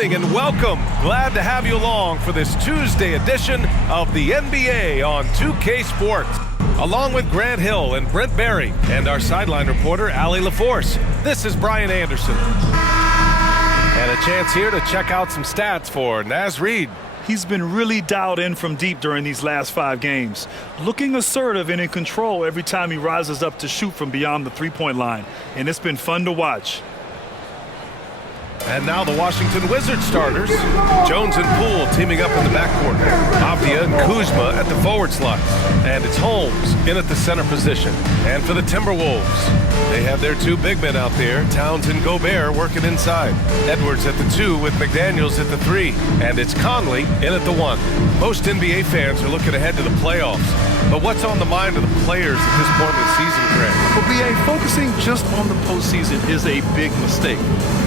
evening and welcome. Glad to have you along for this Tuesday edition of the NBA on 2K Sports. Along with Grant Hill and Brent Berry and our sideline reporter, Allie LaForce, this is Brian Anderson. And a chance here to check out some stats for Naz Reid. He's been really dialed in from deep during these last 5 games. Looking assertive and in control every time he rises up to shoot from beyond the three-point line. And it's been fun to watch. And now the Washington Wizards starters. Jones and Poole teaming up in the backcourt. Avdia and Kuzma at the forward slots. And it's Holmes in at the center position. And for the Timberwolves, they have their 2 big men out there, Towns and Gobert, working inside. Edwards at the 2 with McDaniels at the 3. And it's Conley in at the 1. Most NBA fans are looking ahead to the playoffs. But what's on the mind of the players at this point in the season, Greg? Well, BA, focusing just on the postseason is a big mistake.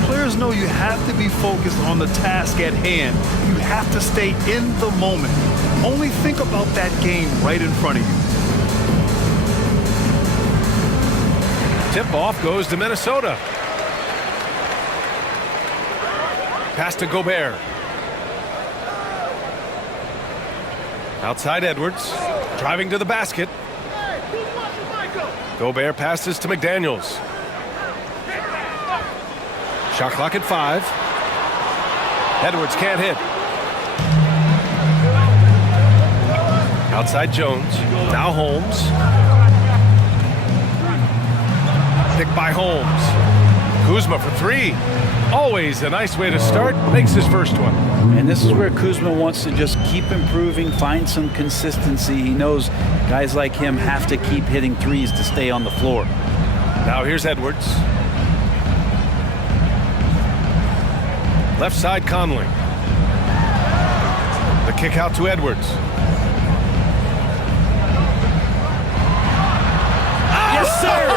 Players know you have to be focused on the task at hand. You have to stay in the moment. Only think about that game right in front of you. Tip-off goes to Minnesota. Pass to Gobert. Outside Edwards. Driving to the basket. Gobert passes to McDaniels. Shot clock at 5. Edwards can't hit. Outside Jones. Now Holmes. Picked by Holmes. Kuzma for 3. Always a nice way to start. Makes his first one. And this is where Kuzma wants to just keep improving, find some consistency. He knows guys like him have to keep hitting threes to stay on the floor. Now here's Edwards. Left side Conley. The kick out to Edwards. Yes, sir!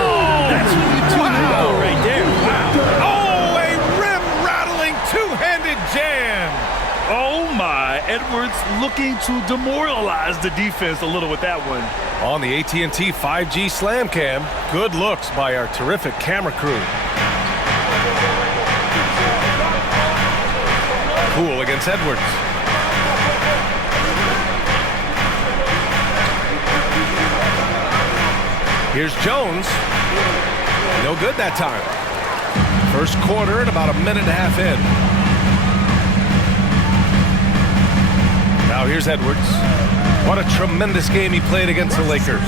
That's what you tune in for right there. Wow. Oh, a rim-rattling two-handed jam. Oh, my. Edwards looking to demoralize the defense a little with that one. On the AT&T 5G Slam Cam, good looks by our terrific camera crew. Poole against Edwards. Here's Jones. No good that time. First quarter and about a minute and a half in. Now here's Edwards. What a tremendous game he played against the Lakers.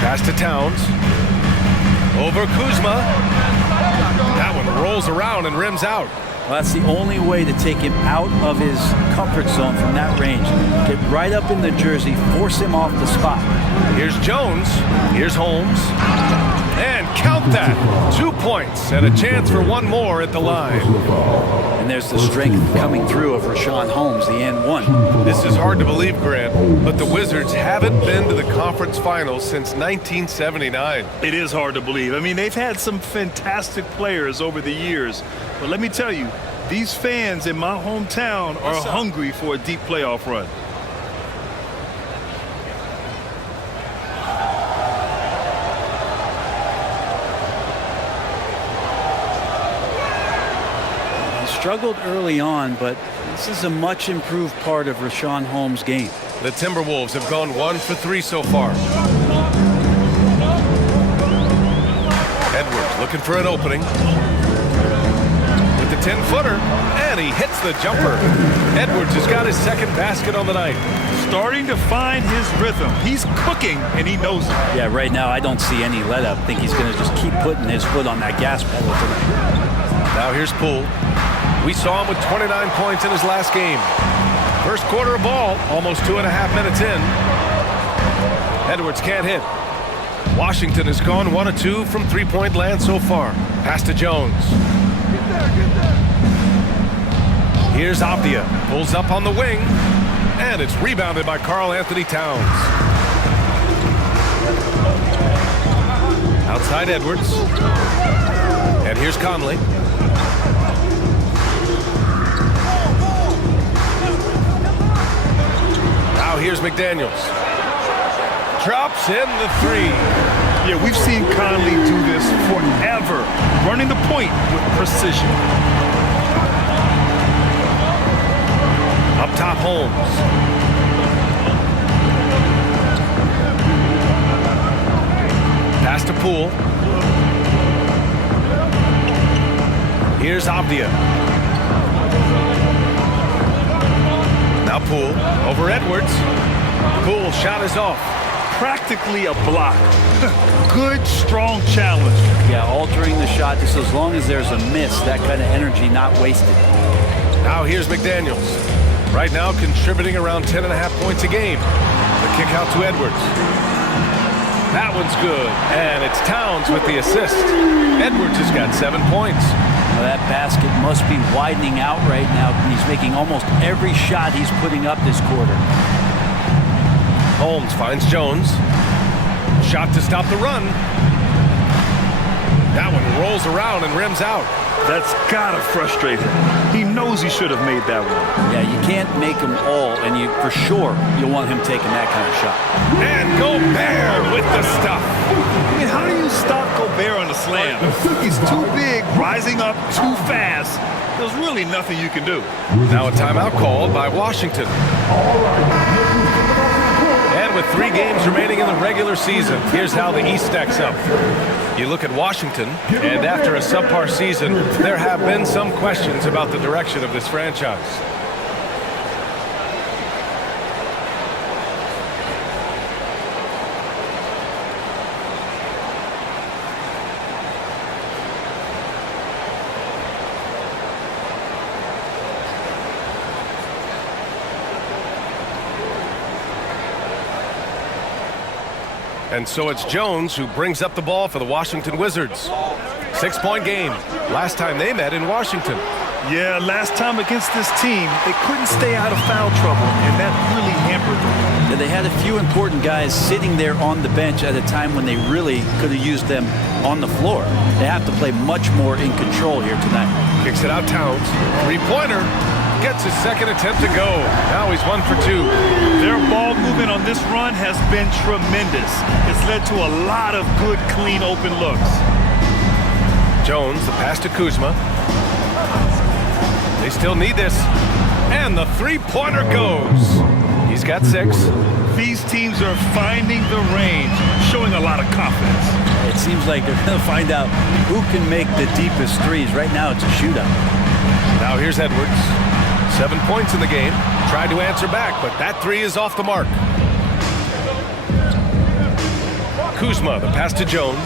Pass to Towns. Over Kuzma. That one rolls around and rims out. Well, that's the only way to take him out of his comfort zone from that range. Get right up in the jersey, force him off the spot. Here's Jones. Here's Holmes. And count that. 2 points and a chance for one more at the line. And there's the strength coming through of Rashawn Holmes, the N1. This is hard to believe, Grant, but the Wizards haven't been to the conference finals since 1979. It is hard to believe. I mean, they've had some fantastic players over the years. But let me tell you, these fans in my hometown are hungry for a deep playoff run. Struggled early on, but this is a much improved part of Rashawn Holmes' game. The Timberwolves have gone 1 for 3 so far. Edwards looking for an opening. With the 10-footer, and he hits the jumper. Edwards has got his second basket on the night. Starting to find his rhythm. He's cooking, and he knows it. Yeah, right now I don't see any let-up. I think he's going to just keep putting his foot on that gas pedal tonight. Now here's Poole. We saw him with 29 points in his last game. First quarter of ball, almost 2.5 minutes in. Edwards can't hit. Washington has gone 1 of 2 from three-point land so far. Pass to Jones. Here's Avdia. Pulls up on the wing. And it's rebounded by Karl-Anthony Towns. Outside Edwards. And here's Conley. Now here's McDaniels. Drops in the 3. Yeah, we've seen Conley do this forever, running the point with precision. Up top, Holmes. Pass to Poole. Here's Avdia. Now Poole over Edwards. Poole shot is off. Practically a block. Good, strong challenge. Yeah, altering the shot just as long as there's a miss, that kind of energy not wasted. Now here's McDaniels. Right now contributing around 10.5 points a game. The kick out to Edwards. That one's good. And it's Towns with the assist. Edwards has got 7 points. Well, that basket must be widening out right now. He's making almost every shot he's putting up this quarter. Holmes finds Jones. Shot to stop the run. That one rolls around and rims out. That's gotta frustrate him. He knows he should have made that one. Yeah, you can't make them all, and you for sure you'll want him taking that kind of shot. And Gobert with the stuff. I mean, how do you stop Gobert on the slam? He's too big, rising up too fast. There's really nothing you can do. Now a timeout called by Washington. And with 3 games remaining in the regular season, here's how the East stacks up. You look at Washington, and after a subpar season, there have been some questions about the direction of this franchise. And so it's Jones who brings up the ball for the Washington Wizards. 6-point game. Last time they met in Washington. Yeah, last time against this team, they couldn't stay out of foul trouble, and that really hampered them. Yeah, they had a few important guys sitting there on the bench at a time when they really could have used them on the floor. They have to play much more in control here tonight. Kicks it out Towns. 3-pointer. Gets his second attempt to go. Now he's 1 for 2. Their ball movement on this run has been tremendous. It's led to a lot of good, clean, open looks. Jones, the pass to Kuzma. They still need this. And the 3-pointer goes. He's got 6. These teams are finding the range, showing a lot of confidence. It seems like they're going to find out who can make the deepest threes. Right now it's a shootout. Now here's Edwards. 7 points in the game. Tried to answer back, but that 3 is off the mark. Kuzma, the pass to Jones.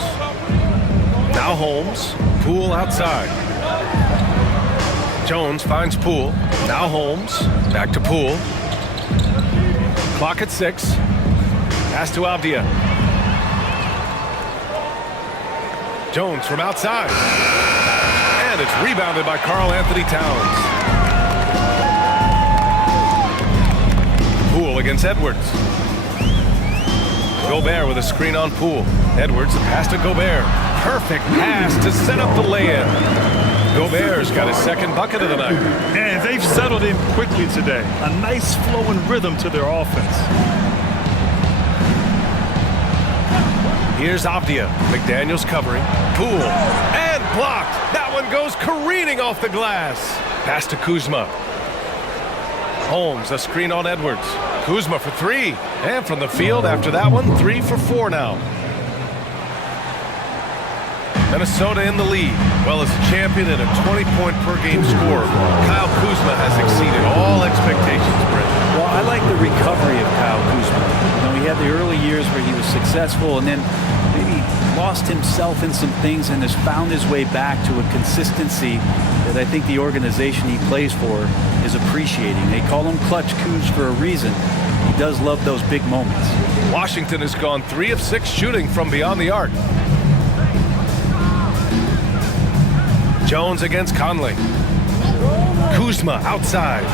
Now Holmes. Poole outside. Jones finds Poole. Now Holmes. Back to Poole. Clock at 6. Pass to Avdia. Jones from outside. And it's rebounded by Karl Anthony Towns. Poole against Edwards. Gobert with a screen on Poole. Edwards, the pass to Gobert. Perfect pass to set up the lay-in. Gobert's got his second bucket of the night. And they've settled in quickly today. A nice flowing rhythm to their offense. Here's Avdia. McDaniels covering. Poole. And blocked. That one goes careening off the glass. Pass to Kuzma. Holmes, a screen on Edwards. Kuzma for 3. And from the field after that one, 3 for 4 now. Minnesota in the lead. Well, as a champion and a 20-point-per-game scorer, Kyle Kuzma has exceeded all expectations, Brent. Well, I like the recovery of Kyle Kuzma. You know, he had the early years where he was successful and then maybe lost himself in some things and has found his way back to a consistency that I think the organization he plays for is appreciating. They call him Clutch Kuz for a reason. He does love those big moments. Washington has gone 3 of 6 shooting from beyond the arc. Jones against Conley. Kuzma outside.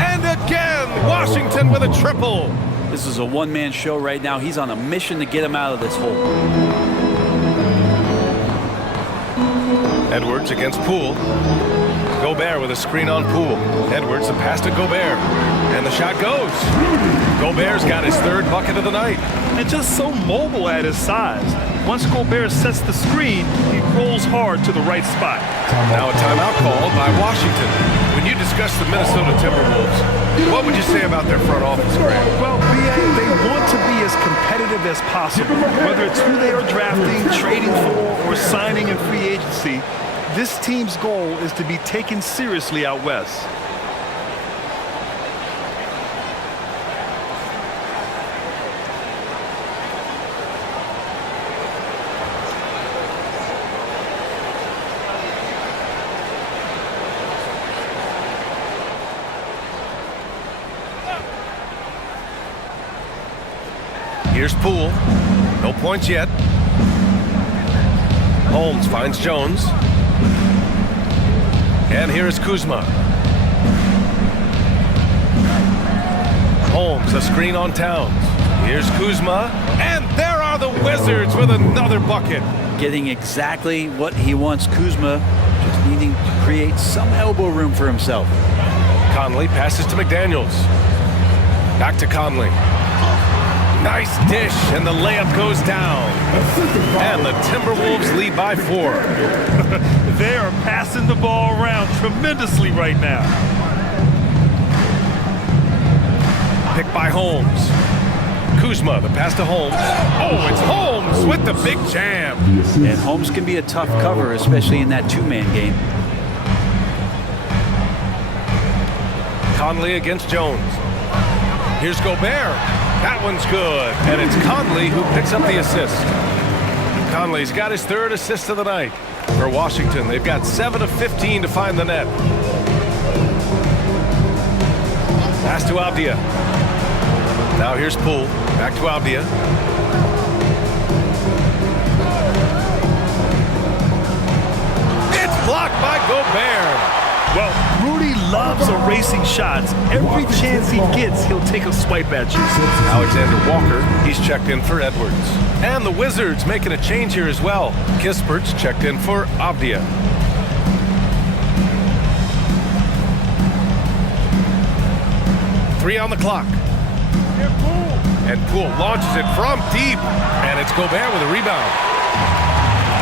And again, Washington with a triple. This is a one-man show right now. He's on a mission to get him out of this hole. Edwards against Poole. Gobert with a screen on Poole. Edwards, the pass to Gobert. And the shot goes. Gobert's got his third bucket of the night. And just so mobile at his size. Once Gobert sets the screen, he rolls hard to the right spot. Now a timeout called by Washington. When you discuss the Minnesota Timberwolves, what would you say about their front office, Grant? Well, BA, they want to be as competitive as possible. Whether it's who they are drafting, trading for, or signing in free agency, this team's goal is to be taken seriously out west. Here's Poole. No points yet. Holmes finds Jones. And here is Kuzma. Holmes, a screen on Towns. Here's Kuzma. And there are the Wizards with another bucket. Getting exactly what he wants. Kuzma just needing to create some elbow room for himself. Conley passes to McDaniels. Back to Conley. Nice dish, and the layup goes down. And the Timberwolves lead by 4. They are passing the ball around tremendously right now. Picked by Holmes. Kuzma, the pass to Holmes. Oh, it's Holmes with the big jam. And Holmes can be a tough cover, especially in that two-man game. Conley against Jones. Here's Gobert. That one's good. And it's Conley who picks up the assist. Conley's got his third assist of the night. For Washington, they've got 7 of 15 to find the net. Pass to Avdia. Now here's Poole. Back to Avdia. It's blocked by Gobert. Well, Rudy loves erasing shots. Every chance he gets, he'll take a swipe at you. Alexander Walker, he's checked in for Edwards. And the Wizards making a change here as well. Kispert's checked in for Avdia. Three on the clock. And Poole launches it from deep. And it's Gobert with a rebound.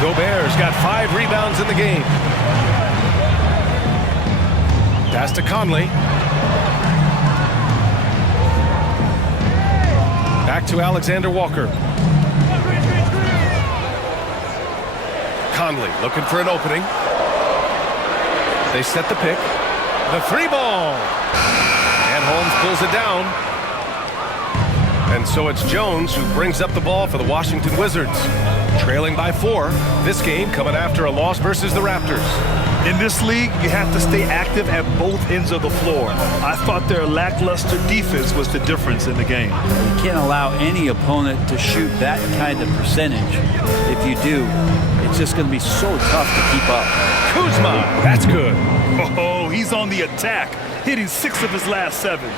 Gobert's got 5 rebounds in the game. Pass to Conley. Back to Alexander Walker. Conley looking for an opening. They set the pick. The 3-ball. And Holmes pulls it down. And so it's Jones who brings up the ball for the Washington Wizards. Trailing by 4. This game coming after a loss versus the Raptors. In this league, you have to stay active at both ends of the floor. I thought their lackluster defense was the difference in the game. You can't allow any opponent to shoot that kind of percentage. If you do, it's just going to be so tough to keep up. Kuzma, that's good. Oh, he's on the attack, hitting 6 of his last 7.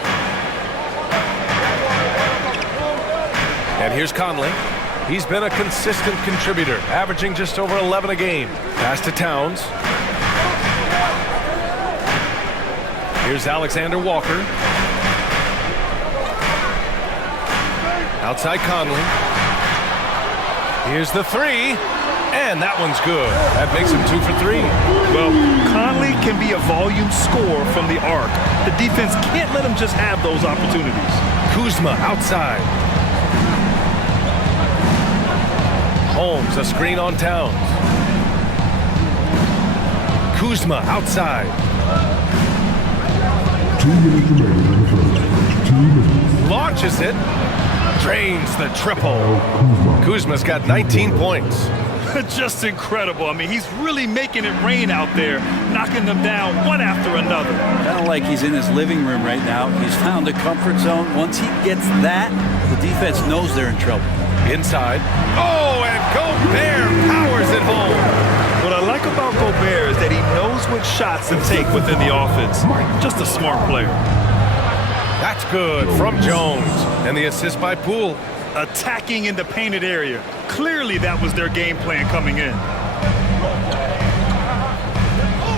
And here's Conley. He's been a consistent contributor, averaging just over 11 a game. Pass to Towns. Here's Alexander Walker. Outside Conley. Here's the 3. And that one's good. That makes him 2 for 3. Well, Conley can be a volume scorer from the arc. The defense can't let him just have those opportunities. Kuzma outside. Holmes, a screen on Towns. Kuzma outside. 2 minutes remaining in the first. 2 minutes. Launches it. Drains the triple. Kuzma's got 19 points. Just incredible. I mean, he's really making it rain out there, knocking them down one after another. Kind of like he's in his living room right now. He's found a comfort zone. Once he gets that, the defense knows they're in trouble. Inside. Oh, and Gobert powers it home. What I like about Gobert is that he knows what shots to take within the offense. Just a smart player. That's good from Jones. And the assist by Poole. Attacking in the painted area. Clearly that was their game plan coming in.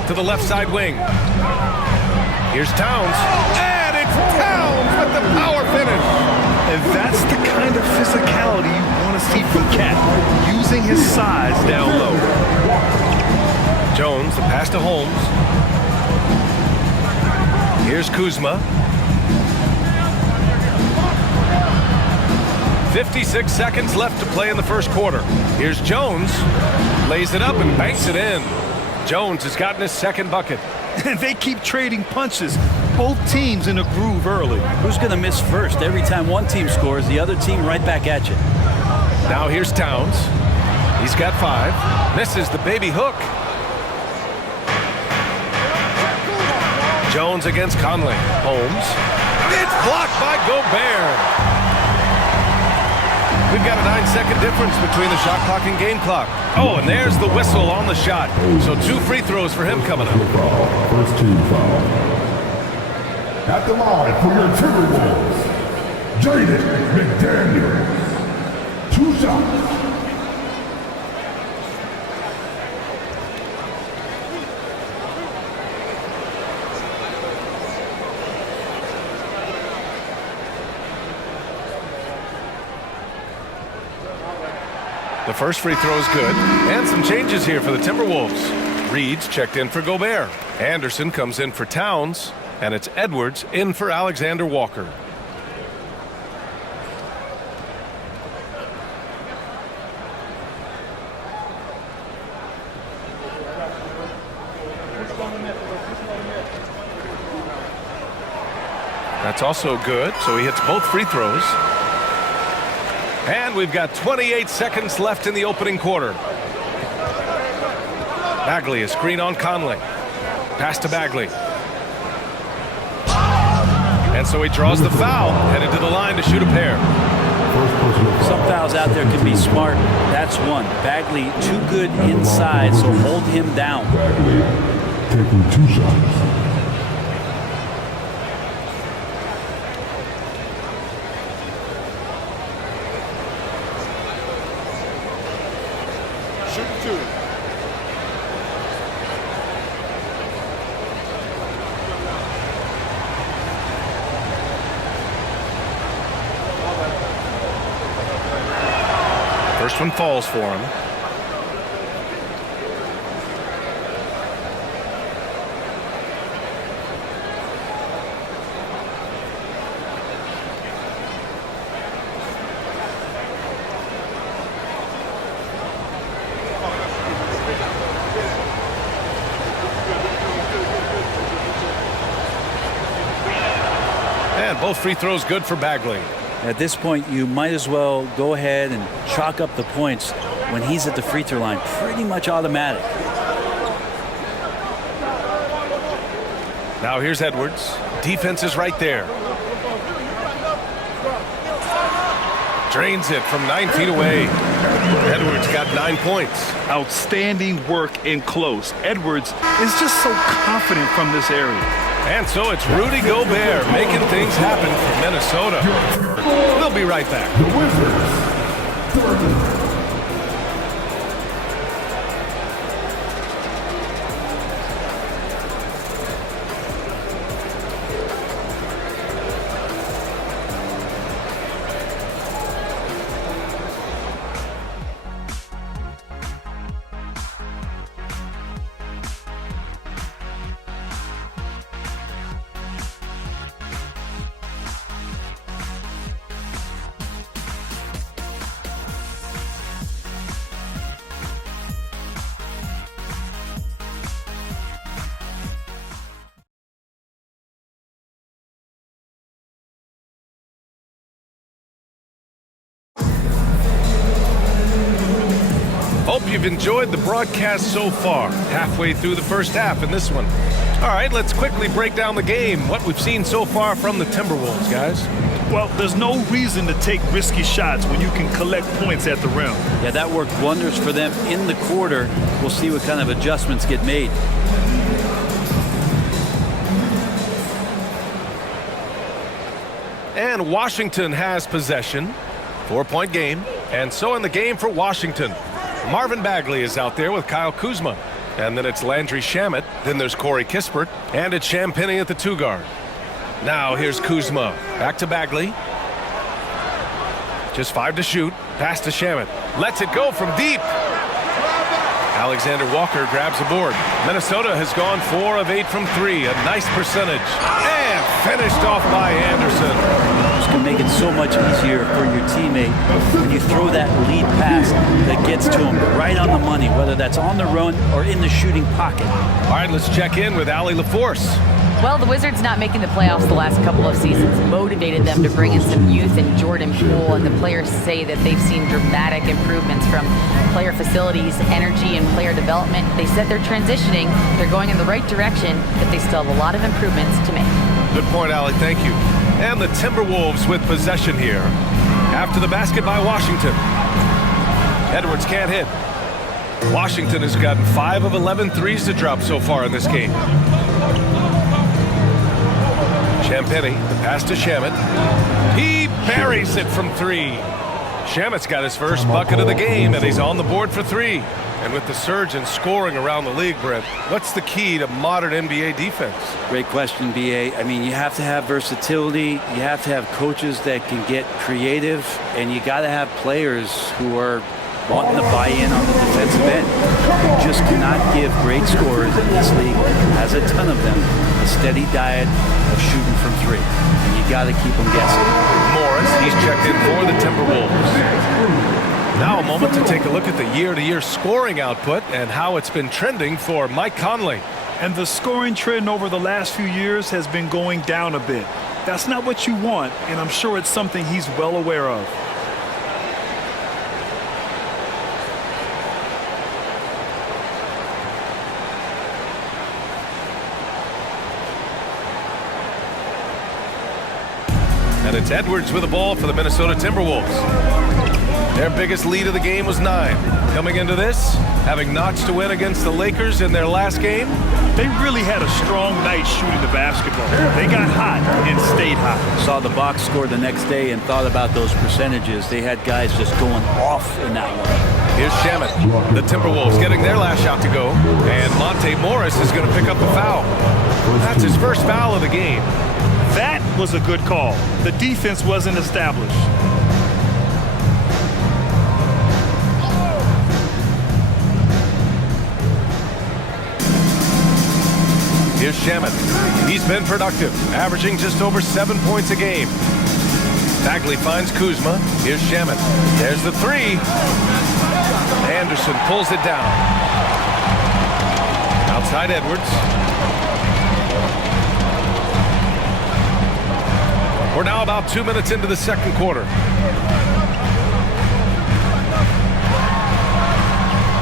To the left side wing. Here's Towns. And it's Towns limiting his size down low. Jones, the pass to Holmes. Here's Kuzma. 56 seconds left to play in the first quarter. Here's Jones. Lays it up and banks it in. Jones has gotten his second bucket. And they keep trading punches. Both teams in a groove early. Who's going to miss first? Every time one team scores, the other team right back at you. Now here's Towns. He's got 5. Misses the baby hook. Jones against Conley. Holmes. It's blocked by Gobert. We've got a 9-second difference between the shot clock and game clock. Oh, and there's the whistle on the shot. So 2 free throws for him coming up. First team foul. At the line for your Timberwolves, Jaden McDaniels. 2 shots. The first free throw is good. And some changes here for the Timberwolves. Reed's checked in for Gobert. Anderson comes in for Towns. And it's Edwards in for Alexander Walker. That's also good. So he hits both free throws. And we've got 28 seconds left in the opening quarter. Bagley, a screen on Conley. Pass to Bagley. And so he draws the foul, headed to the line to shoot a pair. Some fouls out there can be smart. That's one. Bagley too good inside, so hold him down. Bagley taking 2 shots. First one falls for him. And both free throws good for Bagley. At this point, you might as well go ahead and chalk up the points when he's at the free throw line. Pretty much automatic. Now here's Edwards. Defense is right there. Drains it from 9 feet away. Edwards got 9 points. Outstanding work in close. Edwards is just so confident from this area. And so it's Rudy Gobert making things happen for Minnesota. We'll be right back. The Wizards, 30. Hope you've enjoyed the broadcast so far. Halfway through the first half in this one. All right, let's quickly break down the game. What we've seen so far from the Timberwolves, guys. Well, there's no reason to take risky shots when you can collect points at the rim. Yeah, that worked wonders for them in the quarter. We'll see what kind of adjustments get made. And Washington has possession. 4-point game. And so in the game for Washington, Marvin Bagley is out there with Kyle Kuzma. And then it's Landry Shamet. Then there's Corey Kispert. And it's Champagnie at the 2 guard. Now here's Kuzma. Back to Bagley. Just 5 to shoot. Pass to Shamet. Lets it go from deep. Alexander Walker grabs the board. Minnesota has gone 4 of 8 from 3. A nice percentage. And finished off by Anderson. It's going to make it so much easier for your teammate when you throw that lead pass that gets to him right on the money, whether that's on the run or in the shooting pocket. All right, let's check in with Allie LaForce. Well, the Wizards not making the playoffs the last couple of seasons motivated them to bring in some youth in Jordan Poole, and the players say that they've seen dramatic improvements from player facilities, energy, and player development. They said they're transitioning, they're going in the right direction, but they still have a lot of improvements to make. Good point, Allie. Thank you. And the Timberwolves with possession here. After the basket by Washington. Edwards can't hit. Washington has gotten 5 of 11 threes to drop so far in this game. Champagny, the pass to Shamet. He buries it from 3. Shamet's got his first bucket of the game, and he's on the board for 3. And with the surge in scoring around the league, Brent, what's the key to modern NBA defense? Great question, B.A. I mean, you have to have versatility. You have to have coaches that can get creative, and you got to have players who are wanting to buy in on the defensive end. You just cannot give great scorers in this league, has a ton of them, a steady diet of shooting from 3. And you got to keep them guessing. Morris, he's checked in for the Timberwolves. Now a moment to take a look at the year-to-year scoring output and how it's been trending for Mike Conley. And the scoring trend over the last few years has been going down a bit. That's not what you want, and I'm sure it's something he's well aware of. And it's Edwards with the ball for the Minnesota Timberwolves. Their biggest lead of the game was 9. Coming into this, having notched to win against the Lakers in their last game. They really had a strong night shooting the basketball. They got hot and stayed hot. Saw the box score the next day and thought about those percentages. They had guys just going off in that one. Here's Shamet. The Timberwolves getting their last shot to go. And Monte Morris is going to pick up the foul. That's his first foul of the game. That was a good call. The defense wasn't established. Here's Shamet. He's been productive, averaging just over 7 points a game. Bagley finds Kuzma. Here's Shamet. There's the 3. Anderson pulls it down. Outside Edwards. We're now about 2 minutes into the second quarter.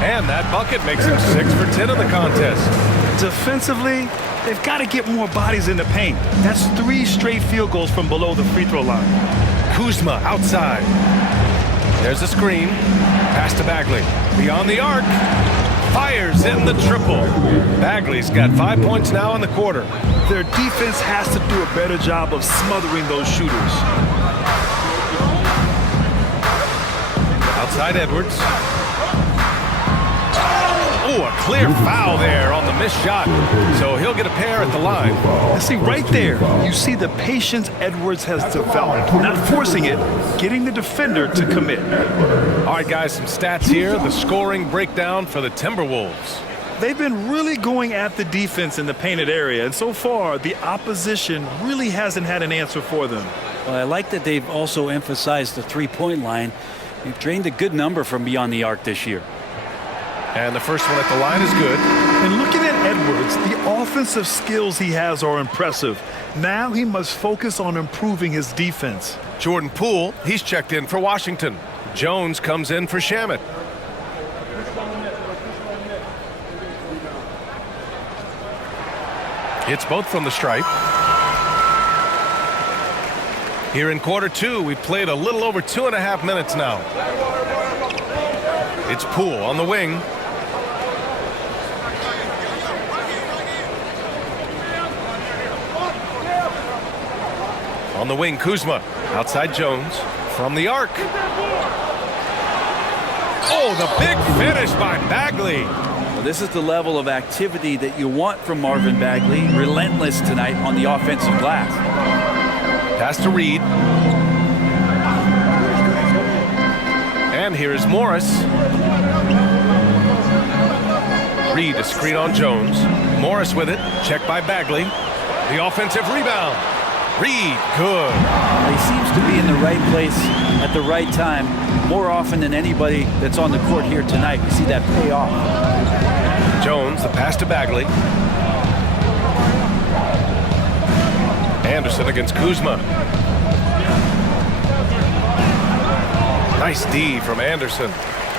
And that bucket makes him 6 for 10 in the contest. Defensively, they've got to get more bodies in the paint. That's 3 straight field goals from below the free throw line. Kuzma outside. There's a screen. Pass to Bagley. Beyond the arc. Fires in the triple. Bagley's got 5 points now in the quarter. Their defense has to do a better job of smothering those shooters. Outside Edwards. Oh, a clear foul there on the missed shot. So he'll get a pair at the line. And see, right there, you see the patience Edwards has developed. Not forcing it, getting the defender to commit. All right, guys, some stats here. The scoring breakdown for the Timberwolves. They've been really going at the defense in the painted area, and so far, the opposition really hasn't had an answer for them. Well, I like that they've also emphasized the three-point line. They've drained a good number from beyond the arc this year. And the first one at the line is good. And looking at Edwards, the offensive skills he has are impressive. Now he must focus on improving his defense. Jordan Poole, he's checked in for Washington. Jones comes in for Shamet. It's both from the stripe. Here in quarter 2, we've played a little over 2.5 minutes now. It's Poole on the wing. On the wing, Kuzma. Outside Jones. From the arc. Oh, the big finish by Bagley. Well, this is the level of activity that you want from Marvin Bagley. Relentless tonight on the offensive glass. Pass to Reed. And here's Morris. Reed a screen on Jones. Morris with it. Checked by Bagley. The offensive rebound. Reed, good. He seems to be in the right place at the right time more often than anybody that's on the court here tonight. You see that pay off. Jones, the pass to Bagley. Anderson against Kuzma. Nice D from Anderson.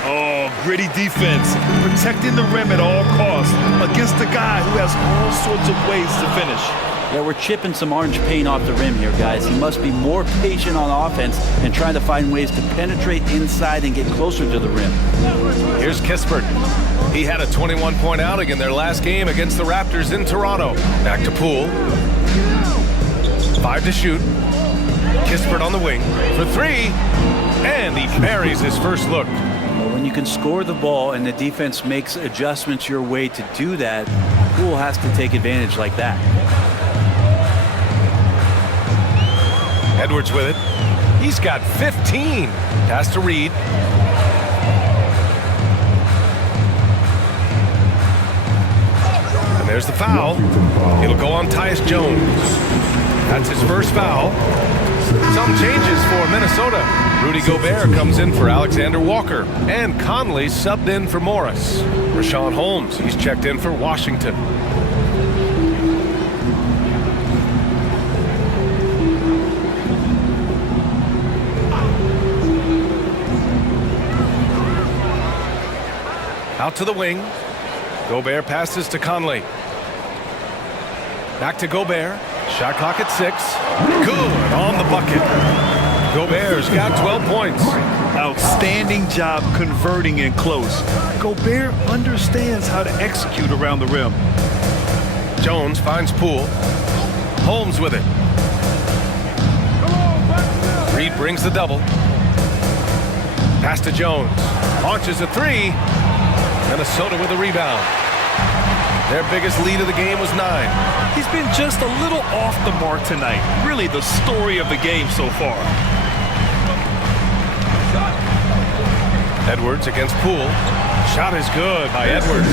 Oh, gritty defense. Protecting the rim at all costs against a guy who has all sorts of ways to finish. Yeah, we're chipping some orange paint off the rim here, guys. He must be more patient on offense and trying to find ways to penetrate inside and get closer to the rim. Here's Kispert. He had a 21-point outing in their last game against the Raptors in Toronto. Back to Poole. 5 to shoot. Kispert on the wing for 3. And he buries his first look. When you can score the ball and the defense makes adjustments your way to do that, Poole has to take advantage like that. Edwards with it. He's got 15. Pass to Reed. And there's the foul. It'll go on Tyus Jones. That's his first foul. Some changes for Minnesota. Rudy Gobert comes in for Alexander Walker. And Conley subbed in for Morris. Rashawn Holmes, he's checked in for Washington. Out to the wing. Gobert passes to Conley. Back to Gobert. Shot clock at 6. Good on the bucket. Gobert's got 12 points. Outstanding job converting in close. Gobert understands how to execute around the rim. Jones finds Poole. Holmes with it. Reed brings the double. Pass to Jones. Launches a 3. Minnesota with a rebound. Their biggest lead of the game was 9. He's been just a little off the mark tonight. Really the story of the game so far. Edwards against Poole. Shot is good by Edwards.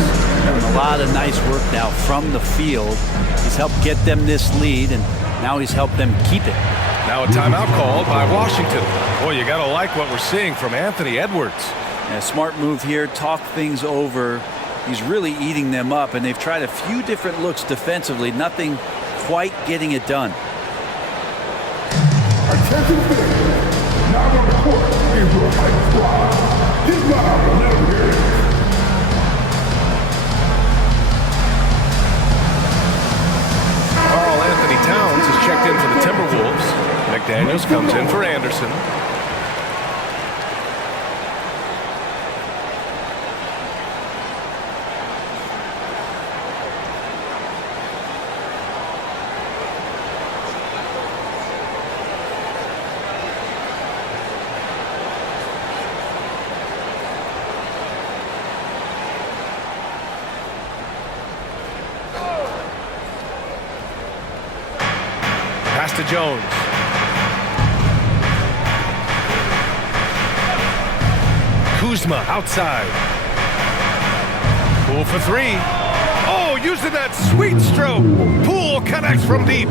Having a lot of nice work now from the field. He's helped get them this lead, and now he's helped them keep it. Now a timeout called by Washington. Boy, you got to like what we're seeing from Anthony Edwards. A smart move here, talk things over. He's really eating them up, and they've tried a few different looks defensively. Nothing quite getting it done. Attention fans. Now on the court is your hype squad. Get loud and let them hear it. Karl Anthony Towns is checked in for the Timberwolves. McDaniels comes in for Anderson. Pass to Jones. Kuzma outside. Poole for 3. Oh, using that sweet stroke. Poole connects from deep.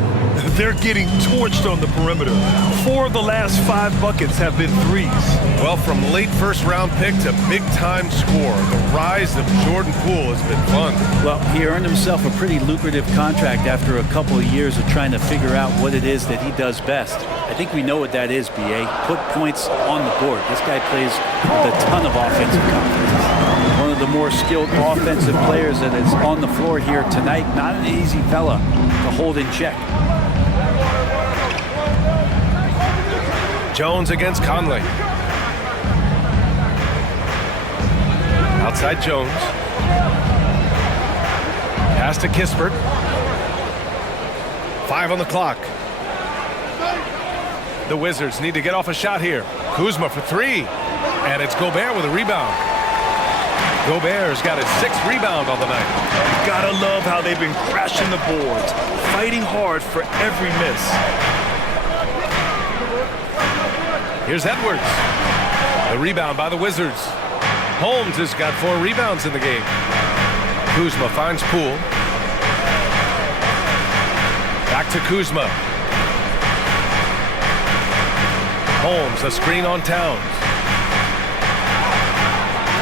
They're getting torched on the perimeter. 4 of the last 5 buckets have been threes. Well, from late first-round pick to big-time scorer, the rise of Jordan Poole has been fun. Well, he earned himself a pretty lucrative contract after a couple of years of trying to figure out what it is that he does best. I think we know what that is, B.A. Put points on the board. This guy plays with a ton of offensive confidence. One of the more skilled offensive players that is on the floor here tonight. Not an easy fella to hold in check. Jones against Conley. Outside Jones. Pass to Kispert. 5 on the clock. The Wizards need to get off a shot here. Kuzma for 3. And it's Gobert with a rebound. Gobert's got his 6th rebound on the night. You gotta love how they've been crashing the boards, fighting hard for every miss. Here's Edwards. The rebound by the Wizards. Holmes has got 4 rebounds in the game. Kuzma finds Poole. Back to Kuzma. Holmes, a screen on Towns.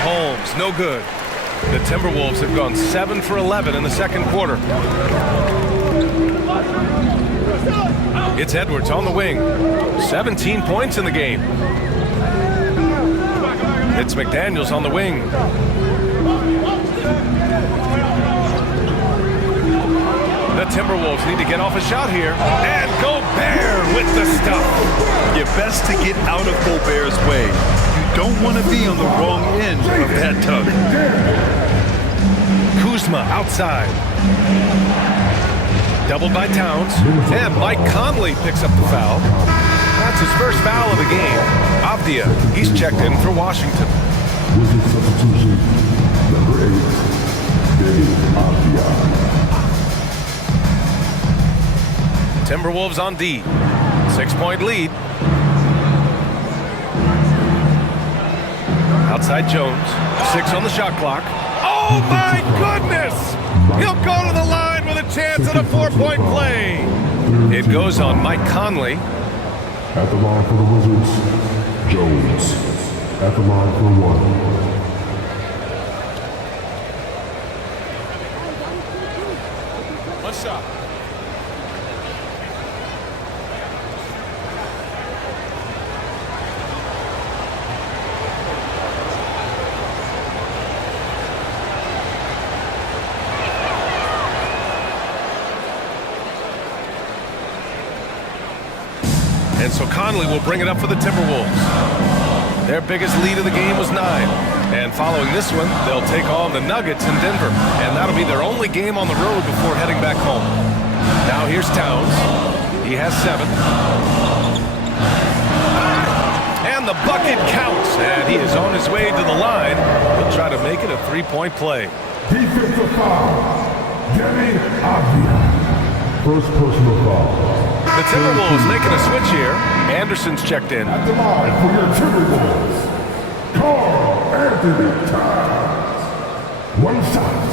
Holmes, no good. The Timberwolves have gone 7 for 11 in the second quarter. It's Edwards on the wing. 17 points in the game. It's McDaniels on the wing. The Timberwolves need to get off a shot here. And Gobert with the stuff. You're best to get out of Gobert's way. You don't want to be on the wrong end of that tug. Kuzma outside. Doubled by Towns. And Mike Conley picks up the foul. That's his first foul of the game. Avdia, he's checked in for Washington. Wizard substitution, number 8, Dave Avdia. Timberwolves on D. 6-point lead. Outside Jones. 6 on the shot clock. Oh my goodness! He'll go to the line with a chance at a 4-point play. It goes on Mike Conley. At the line for the Wizards, Jones. At the line for 1. What's up? And so Conley will bring it up for the Timberwolves. Their biggest lead of the game was 9. And following this one, they'll take on the Nuggets in Denver. And that'll be their only game on the road before heading back home. Now here's Towns. He has 7. And the bucket counts. And he is on his way to the line. He'll try to make it a 3-point play. Defensive foul, Dave Avdia. First personal foul. The Timberwolves making a switch here. Anderson's checked in. At the line for your Timberwolves, Carl Anthony Towns. 1 shot.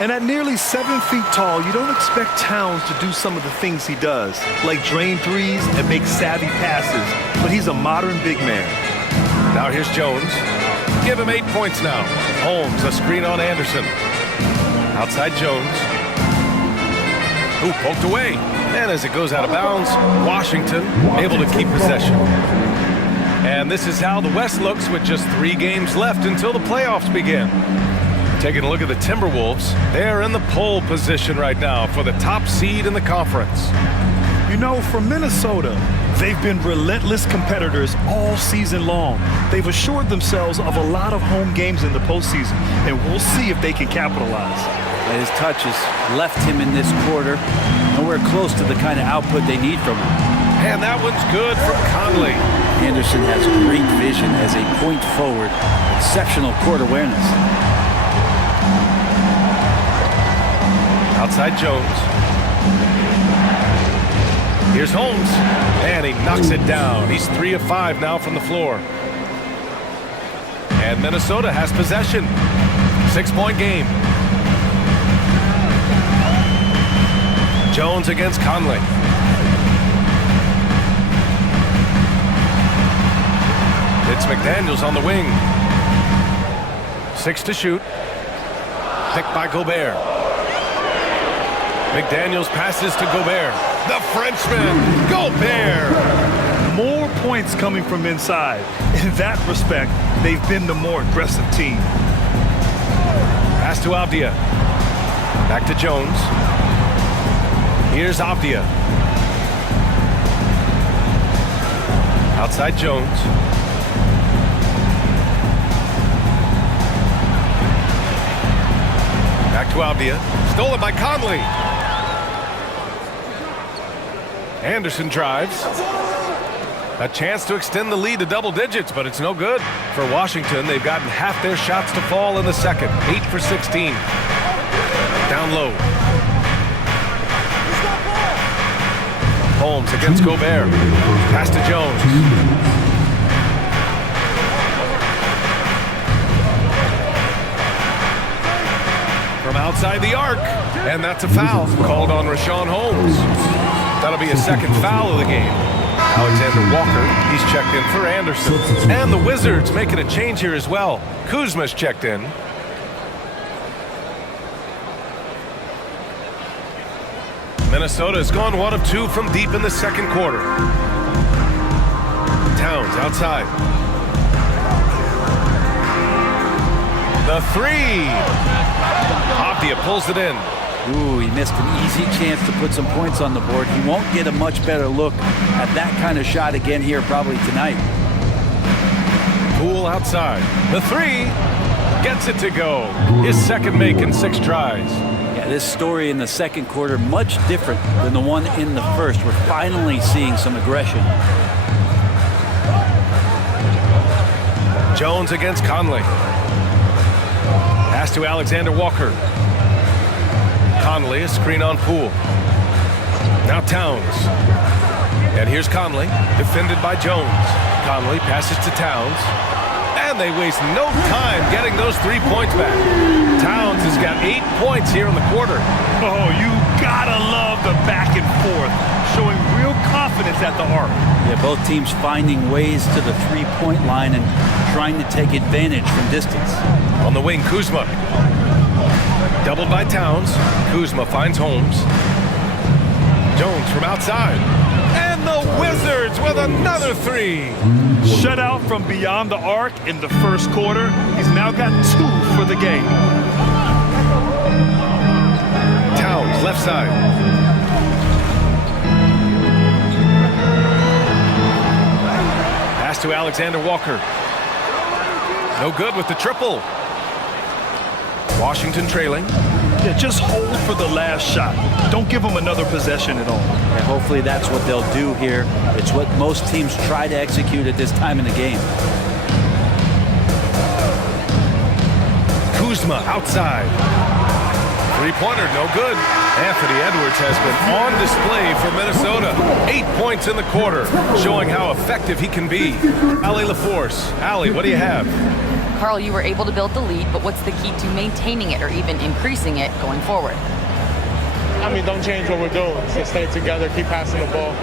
And at nearly 7 feet tall, you don't expect Towns to do some of the things he does, like drain threes and make savvy passes, but he's a modern big man. Now here's Jones. Give him 8 points now. Holmes, a screen on Anderson. Outside Jones. Ooh, poked away. And as it goes out of bounds, Washington able to keep possession. And this is how the West looks with just 3 games left until the playoffs begin. Taking a look at the Timberwolves, they're in the pole position right now for the top seed in the conference. You know, for Minnesota, they've been relentless competitors all season long. They've assured themselves of a lot of home games in the postseason, and we'll see if they can capitalize. His touches left him in this quarter nowhere close to the kind of output they need from him. And that one's good from Conley. Anderson has great vision as a point forward, exceptional court awareness. Outside Jones. Here's Holmes. And he knocks it down. He's 3 of 5 now from the floor. And Minnesota has possession. 6-point game. Jones against Conley. It's McDaniels on the wing. 6 to shoot. Picked by Gobert. McDaniels passes to Gobert. The Frenchman, Gobert. More points coming from inside. In that respect, they've been the more aggressive team. Pass to Avdia. Back to Jones. Here's Avdia. Outside Jones. Back to Avdia. Stolen by Conley. Anderson drives. A chance to extend the lead to double digits, but it's no good. For Washington, they've gotten half their shots to fall in the second. 8 for 16. Down low. Holmes against Gobert. Pass to Jones. From outside the arc. And that's a foul called on Rashawn Holmes. That'll be a second foul of the game. Alexander Walker, he's checked in for Anderson. And the Wizards making a change here as well. Kuzma's checked in. Minnesota has gone 1 of 2 from deep in the second quarter. Towns outside. The three. Avdia pulls it in. Ooh, he missed an easy chance to put some points on the board. He won't get a much better look at that kind of shot again here probably tonight. Poole outside. The three. Gets it to go. His second make in 6 tries. Yeah, this story in the second quarter much different than the one in the first. We're finally seeing some aggression. Jones against Conley. Pass to Alexander Walker. Conley, a screen on Poole. Now Towns. And here's Conley, defended by Jones. Conley passes to Towns. And they waste no time getting those 3 points back. Towns has got 8 points here in the quarter. Oh, you gotta love the back and forth, showing real confidence at the arc. Yeah, both teams finding ways to the three-point line and trying to take advantage from distance. On the wing, Kuzma. Doubled by Towns. Kuzma finds Holmes. Jones from outside. And the Wizards with another three. Shut out from beyond the arc in the first quarter. He's now got 2 for the game. Towns, left side. Pass to Alexander Walker. No good with the triple. Washington trailing. Yeah, just hold for the last shot. Don't give him another possession at all. And hopefully that's what they'll do here. It's what most teams try to execute at this time in the game. Kuzma outside. Three-pointer, no good. Anthony Edwards has been on display for Minnesota. 8 points in the quarter, showing how effective he can be. Allie LaForce. Allie, what do you have? Carl, you were able to build the lead, but what's the key to maintaining it or even increasing it going forward? I mean, don't change what we're doing. So stay together, keep passing the ball,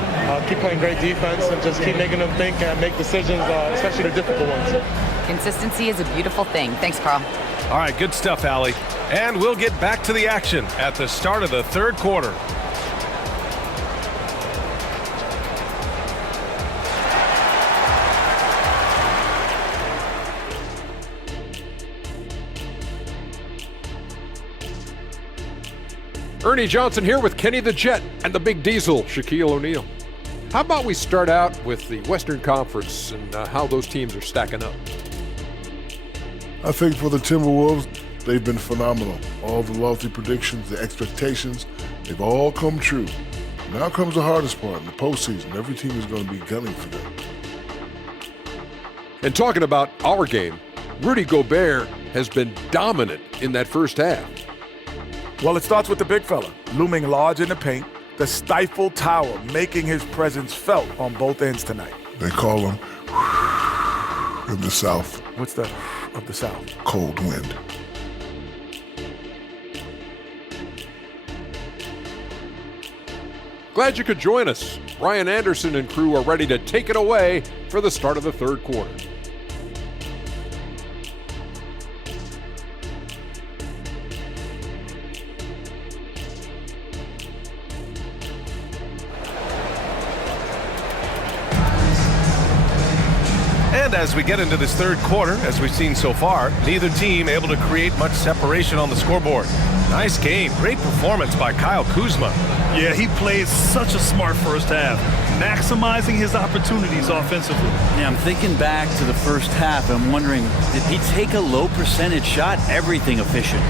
keep playing great defense, and just keep making them think and make decisions, especially the difficult ones. Consistency is a beautiful thing. Thanks, Carl. All right, good stuff, Allie. And we'll get back to the action at the start of the third quarter. Ernie Johnson here with Kenny the Jet and the Big Diesel, Shaquille O'Neal. How about we start out with the Western Conference and how those teams are stacking up? I think for the Timberwolves, they've been phenomenal. All the lofty predictions, the expectations, they've all come true. Now comes the hardest part, in the postseason. Every team is going to be gunning for them. And talking about our game, Rudy Gobert has been dominant in that first half. Well, it starts with the big fella, looming large in the paint, the stifled tower making his presence felt on both ends tonight. They call him in the South. What's the of the South? Cold wind. Glad you could join us. Ryan Anderson and crew are ready to take it away for the start of the third quarter. And as we get into this third quarter, as we've seen so far, neither team able to create much separation on the scoreboard. Nice game. Great performance by Kyle Kuzma. Yeah, he played such a smart first half, maximizing his opportunities offensively. Yeah, I'm thinking back to the first half. I'm wondering, did he take a low percentage shot? Everything efficient.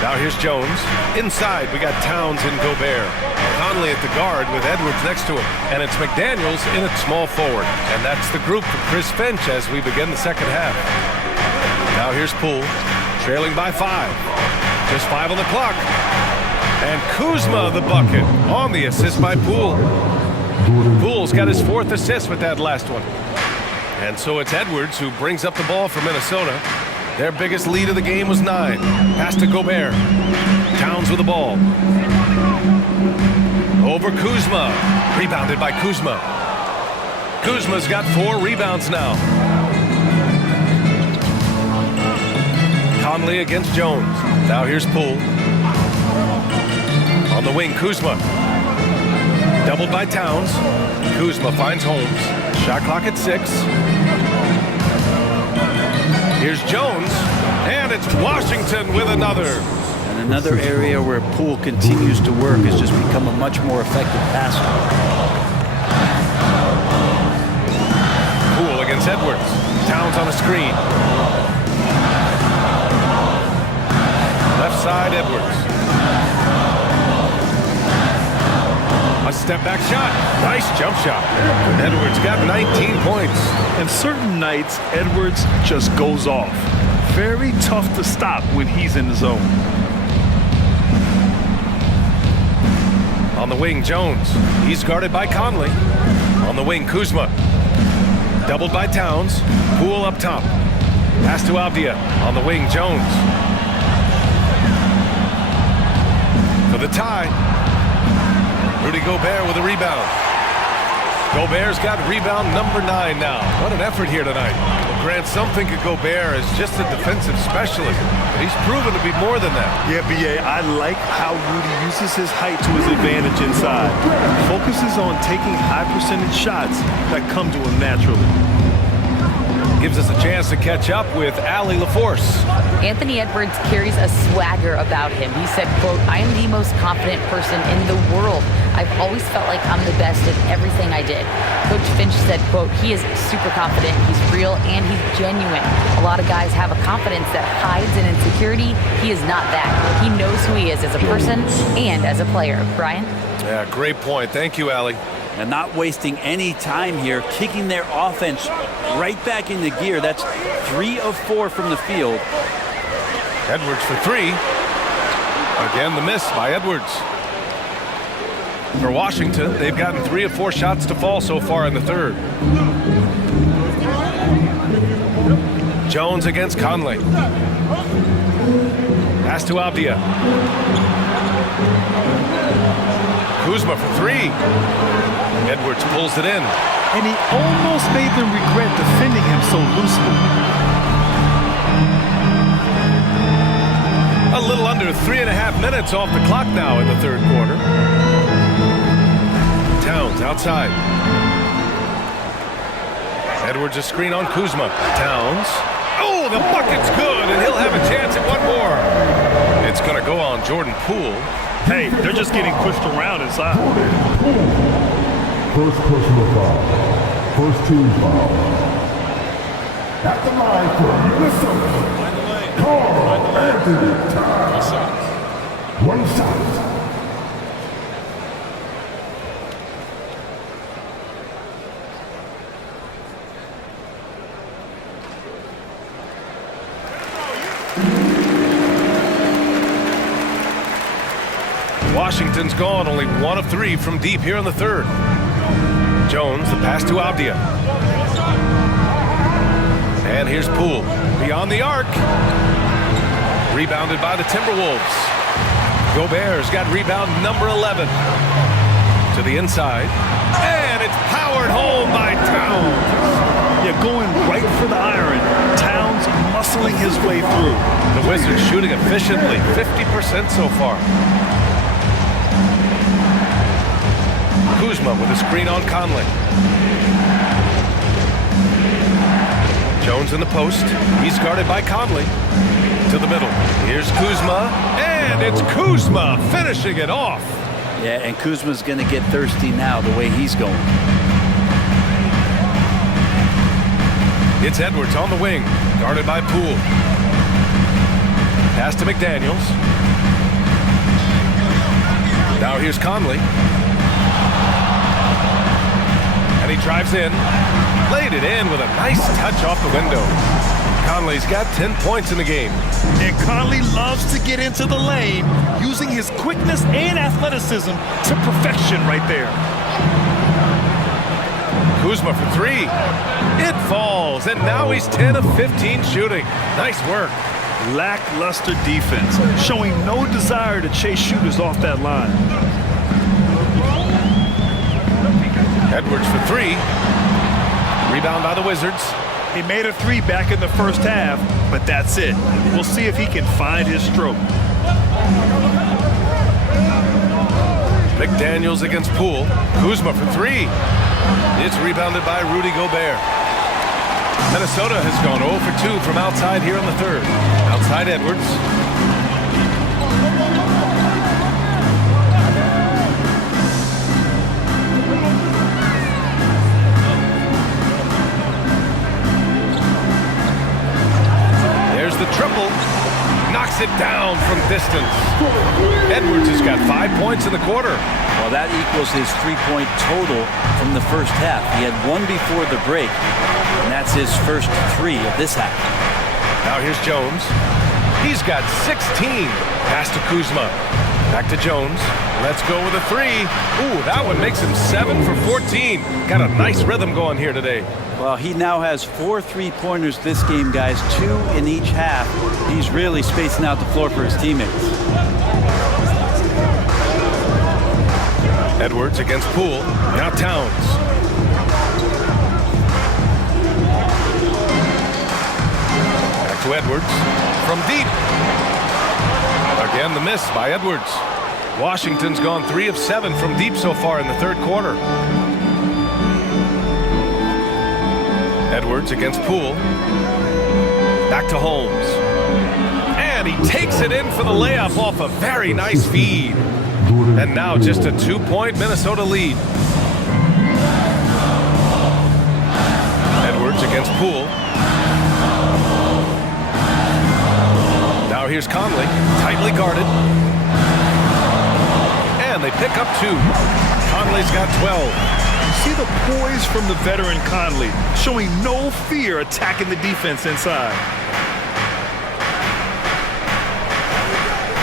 Now Now here's Jones. Inside, we got Towns and Gobert. Conley at the guard with Edwards next to him. And it's McDaniels in at small forward. And that's the group for Chris Finch as we begin the second half. Now here's Poole, trailing by 5. Just 5 on the clock. And Kuzma the bucket on the assist by Poole. Poole's got his 4th assist with that last one. And so it's Edwards who brings up the ball for Minnesota. Their biggest lead of the game was 9. Pass to Gobert. Towns with the ball. Over Kuzma. Rebounded by Kuzma. Kuzma's got 4 rebounds now. Conley against Jones. Now here's Poole. On the wing, Kuzma. Doubled by Towns. Kuzma finds Holmes. Shot clock at 6. Here's Jones. And it's Washington with another. And another area where Poole continues to work is just become a much more effective passer. Poole against Edwards. Towns on a screen. Left side, Edwards. A step back shot. Nice jump shot. Edwards got 19 points. And certain nights, Edwards just goes off. Very tough to stop when he's in the zone. On the wing, Jones. He's guarded by Conley. On the wing, Kuzma. Doubled by Towns. Poole up top. Pass to Avdia. On the wing, Jones. For the tie. Rudy Gobert with a rebound. Gobert's got rebound number 9 now. What an effort here tonight. Well, Grant, some think of Gobert as just a defensive specialist, but he's proven to be more than that. Yeah, B.A., I like how Rudy uses his height to his advantage inside. Focuses on taking high percentage shots that come to him naturally. Gives us a chance to catch up with Allie LaForce. Anthony Edwards carries a swagger about him. He said, quote, "I am the most confident person in the world. I've always felt like I'm the best at everything I did." Coach Finch said, quote, "He is super confident, he's real, and he's genuine. A lot of guys have a confidence that hides in insecurity. He is not that. He knows who he is as a person and as a player." Brian? Yeah, great point. Thank you, Allie. And not wasting any time here, kicking their offense right back into gear. That's 3 of 4 from the field. Edwards for 3. Again, the miss by Edwards. For Washington, they've gotten 3 of 4 shots to fall so far in the third. Jones against Conley. Pass to Avdia. Kuzma for 3. Edwards pulls it in. And he almost made them regret defending him so loosely. A little under 3.5 minutes off the clock now in the third quarter. Towns outside. Edwards a screen on Kuzma. Towns. Oh, the bucket's good, and he'll have a chance at one more. It's going to go on Jordan Poole. Hey, they're just getting pushed around inside. First personal foul. First team foul. At the line for Minnesota, Carl Anthony Towns. One shot. Washington's gone only 1 of 3 from deep here in the third. Jones, the pass to Avdia. And here's Poole. Beyond the arc. Rebounded by the Timberwolves. Gobert's got rebound number 11. To the inside. And it's powered home by Towns. Yeah, going right for the iron. Towns muscling his way through. The Wizards shooting efficiently. 50% so far. Kuzma with a screen on Conley. Jones in the post. He's guarded by Conley. To the middle. Here's Kuzma. And it's Kuzma finishing it off. Yeah, and Kuzma's going to get thirsty now the way he's going. It's Edwards on the wing. Guarded by Poole. Pass to McDaniels. Now here's Conley. And he drives in. Laid it in with a nice touch off the window. Conley's got 10 points in the game. And Conley loves to get into the lane, using his quickness and athleticism to perfection right there. Kuzma for three. It falls, and now he's 10 of 15 shooting. Nice work. Lackluster defense, showing no desire to chase shooters off that line. Edwards for three. Rebound by the Wizards. He made a three back in the first half, but that's it. We'll see if he can find his stroke. McDaniels against Poole. Kuzma for three. It's rebounded by Rudy Gobert. Minnesota has gone 0 for 2 from outside here in the third. Outside Edwards. There's the triple. Knocks it down from distance. Edwards has got 5 points in the quarter. Well, that equals his three-point total from the first half. He had one before the break, and that's his first three of this half. Now here's Jones. He's got 16. Pass to Kuzma. Back to Jones. Let's go with a three. Ooh, that one makes him 7 for 14. Got a nice rhythm going here today. Well, he now has 4 3-pointers this game, guys, 2 in each half. He's really spacing out the floor for his teammates. Edwards against Poole. Now Towns. Back to Edwards. From deep. Again, the miss by Edwards. Washington's gone 3 of 7 from deep so far in the third quarter. Edwards against Poole. Back to Holmes. And he takes it in for the layup off a very nice feed. And now just a 2-point Minnesota lead. Edwards against Poole. Now here's Conley, tightly guarded. And they pick up 2. Conley's got 12. See the poise from the veteran Conley, showing no fear attacking the defense inside.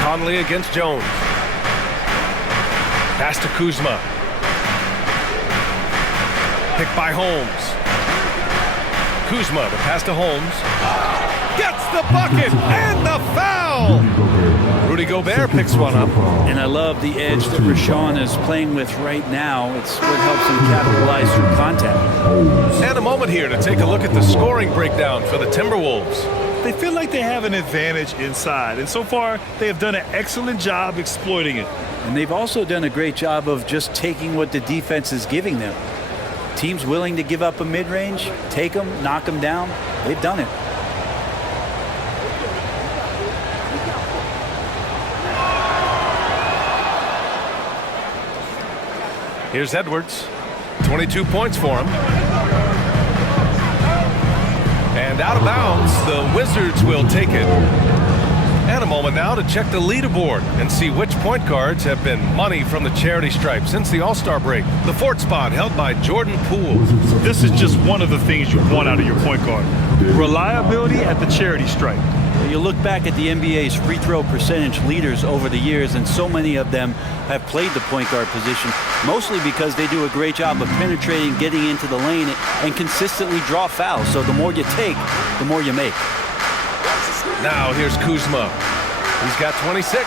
Conley against Jones. Pass to Kuzma. Picked by Holmes. Kuzma, the pass to Holmes. Gets the bucket and the foul! Rudy Gobert picks one up. And I love the edge that Rashawn is playing with right now. It's what helps him capitalize through contact. And a moment here to take a look at the scoring breakdown for the Timberwolves. They feel like they have an advantage inside, and so far they have done an excellent job exploiting it. And they've also done a great job of just taking what the defense is giving them. Teams willing to give up a mid-range, take them, knock them down. They've done it. Here's Edwards. 22 points for him. And out of bounds, the Wizards will take it. And a moment now to check the leaderboard and see which point guards have been money from the charity stripe since the All-Star break. The fourth spot held by Jordan Poole. This is just one of the things you want out of your point guard. Reliability at the charity stripe. You look back at the NBA's free throw percentage leaders over the years, and so many of them have played the point guard position, mostly because they do a great job of penetrating, getting into the lane, and consistently draw fouls. So the more you take, the more you make. Now here's Kuzma. He's got 26.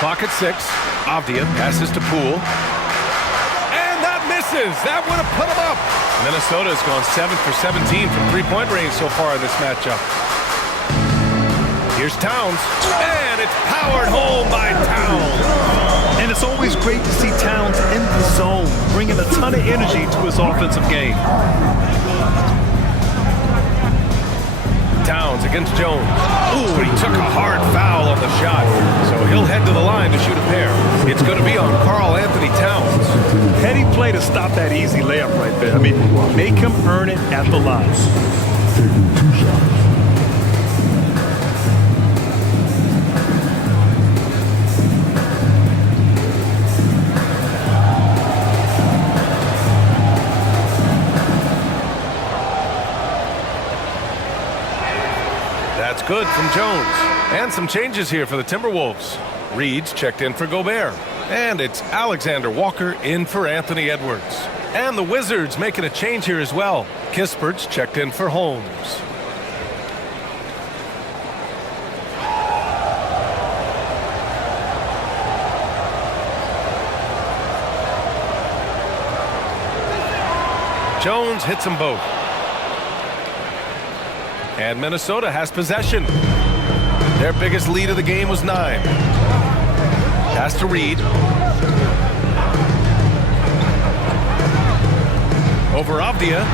Clock at 6. Avdia passes to Poole. And that misses. That would have put him up. Minnesota's gone 7 for 17 from three-point range so far in this matchup. Here's Towns. And it's powered home by Towns. And it's always great to see Towns in the zone, bringing a ton of energy to his offensive game. Towns against Jones. Ooh, he took a hard foul on the shot. So he'll head to the line to shoot a pair. It's going to be on Karl Anthony Towns. Heady play to stop that easy layup right there. I mean, make him earn it at the line. Taking 2 shots. good from Jones. And some changes here for the Timberwolves. Reed's checked in for Gobert. And it's Alexander Walker in for Anthony Edwards. And the Wizards making a change here as well. Kispert's checked in for Holmes. Jones hits them both. And Minnesota has possession. Their biggest lead of the game was 9. Pass to Reed. Over Avdia.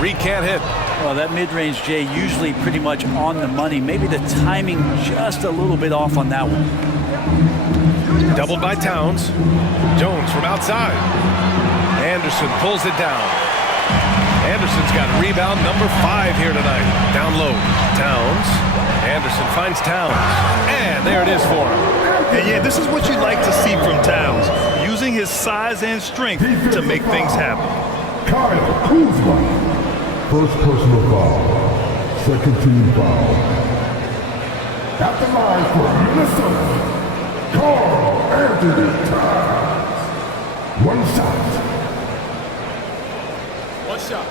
Reed can't hit. Well, that mid-range, Jay, usually pretty much on the money. Maybe the timing just a little bit off on that one. Doubled by Towns. Jones from outside. Anderson pulls it down. Anderson's got rebound number 5 here tonight. Down low. Towns. Anderson finds Towns. And there it is for him. And yeah, this is what you'd like to see from Towns. Using his size and strength to make things happen. Kyle Kuzma. First personal foul. Second team foul. At the line for Minnesota, Carl Anthony Towns. One shot. One shot.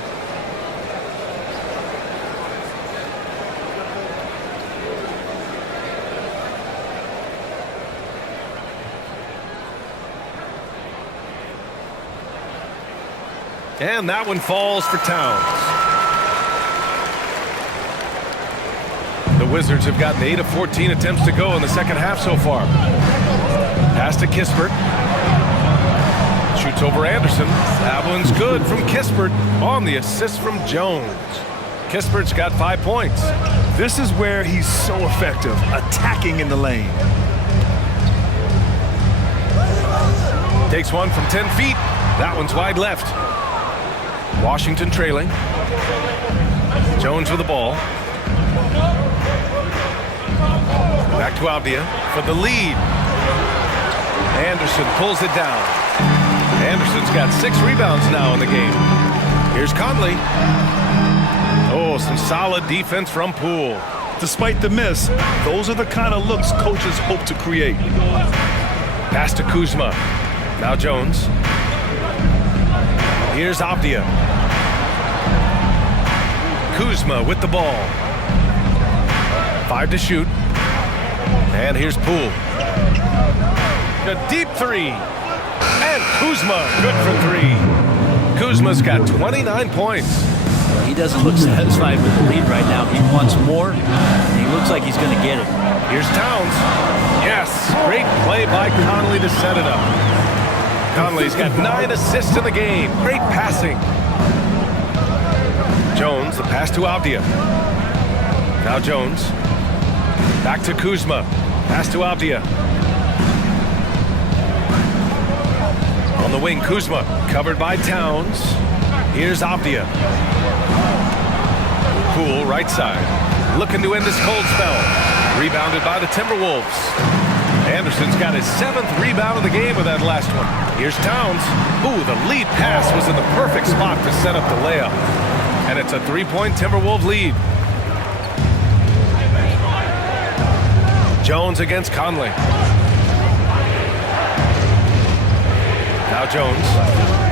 And that one falls for Towns. The Wizards have gotten 8 of 14 attempts to go in the second half so far. Pass to Kispert. Shoots over Anderson. That one's good from Kispert on the assist from Jones. Kispert's got 5 points. This is where he's so effective, attacking in the lane. Takes one from 10 feet. That one's wide left. Washington trailing. Jones with the ball. Back to Avdia for the lead. Anderson pulls it down. Anderson's got 6 rebounds now in the game. Here's Conley. Oh, some solid defense from Poole. Despite the miss, those are the kind of looks coaches hope to create. Pass to Kuzma. Now Jones. Here's Avdia. Kuzma with the ball. 5 to shoot. And here's Poole. A deep 3. And Kuzma good for 3. Kuzma's got 29 points. He doesn't look satisfied with the lead right now. He wants more, and he looks like he's going to get it. Here's Towns. Yes, great play by Conley to set it up. Conley's got 9 assists in the game. Great passing. Jones, the pass to Avdia. Now Jones. Back to Kuzma. Pass to Avdia. On the wing, Kuzma. Covered by Towns. Here's Avdia. Poole, right side. Looking to end this cold spell. Rebounded by the Timberwolves. Anderson's got his 7th rebound of the game with that last one. Here's Towns. Ooh, the lead pass was in the perfect spot to set up the layup. And it's a 3-point Timberwolves lead. Jones against Conley. Now Jones.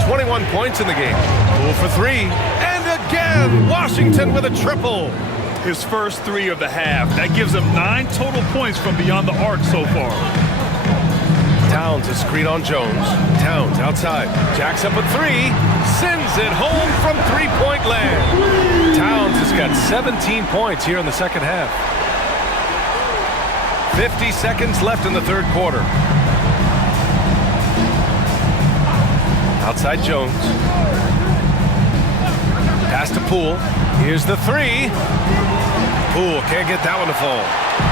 21 points in the game. Poole for 3. And again, Washington with a triple. His first 3 of the half. That gives him 9 total points from beyond the arc so far. Towns a screen on Jones. Towns outside. Jacks up a 3. Sends it home from 3-point land. Towns has got 17 points here in the second half. 50 seconds left in the third quarter. Outside Jones. Pass to Poole. Here's the 3. Poole can't get that one to fall.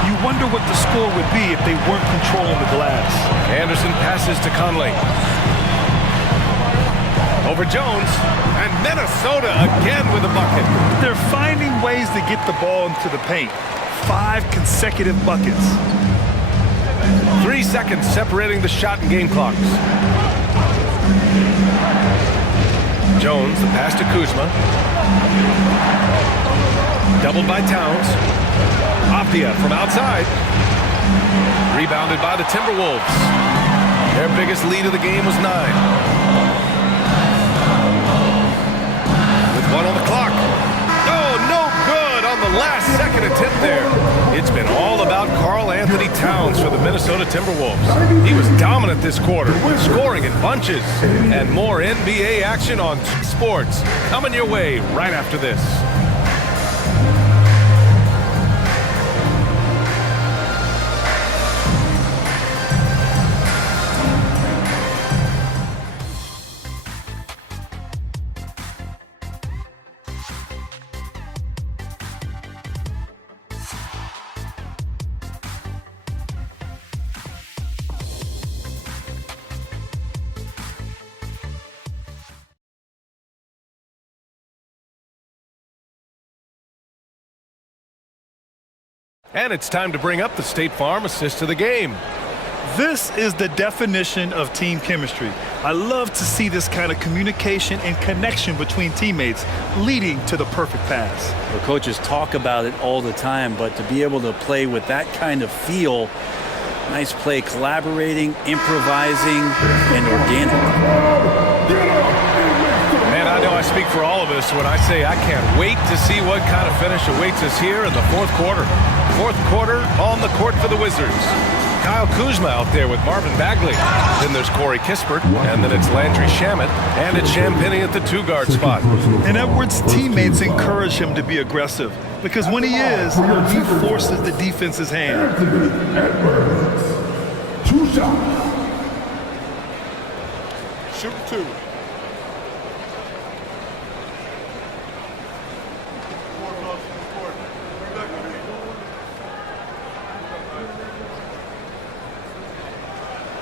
You wonder what the score would be if they weren't controlling the glass. Anderson passes to Conley. Over Jones. And Minnesota again with a bucket. They're finding ways to get the ball into the paint. 5 consecutive buckets. 3 seconds separating the shot and game clocks. Jones, the pass to Kuzma. Doubled by Towns. Avdia from outside. Rebounded by the Timberwolves. Their biggest lead of the game was 9. With 1 on the clock. Oh, no good on the last second attempt there. It's been all about Karl Anthony Towns for the Minnesota Timberwolves. He was dominant this quarter, scoring in bunches. And more NBA action on Sports coming your way right after this. And it's time to bring up the State Farm assist of the game. This is the definition of team chemistry. I love to see this kind of communication and connection between teammates leading to the perfect pass. The coaches talk about it all the time, but to be able to play with that kind of feel, nice play, collaborating, improvising, and organic. Man, I know I speak for all of us when I say I can't wait to see what kind of finish awaits us here in the fourth quarter. Fourth quarter on the court for the Wizards. Kyle Kuzma out there with Marvin Bagley. Then there's Corey Kispert, and then it's Landry Shamet, and it's Champagnie at the 2-guard spot. And Edwards' teammates encourage him to be aggressive because when he is, he forces the defense's hand. Edwards. 2 shots. Shoot 2.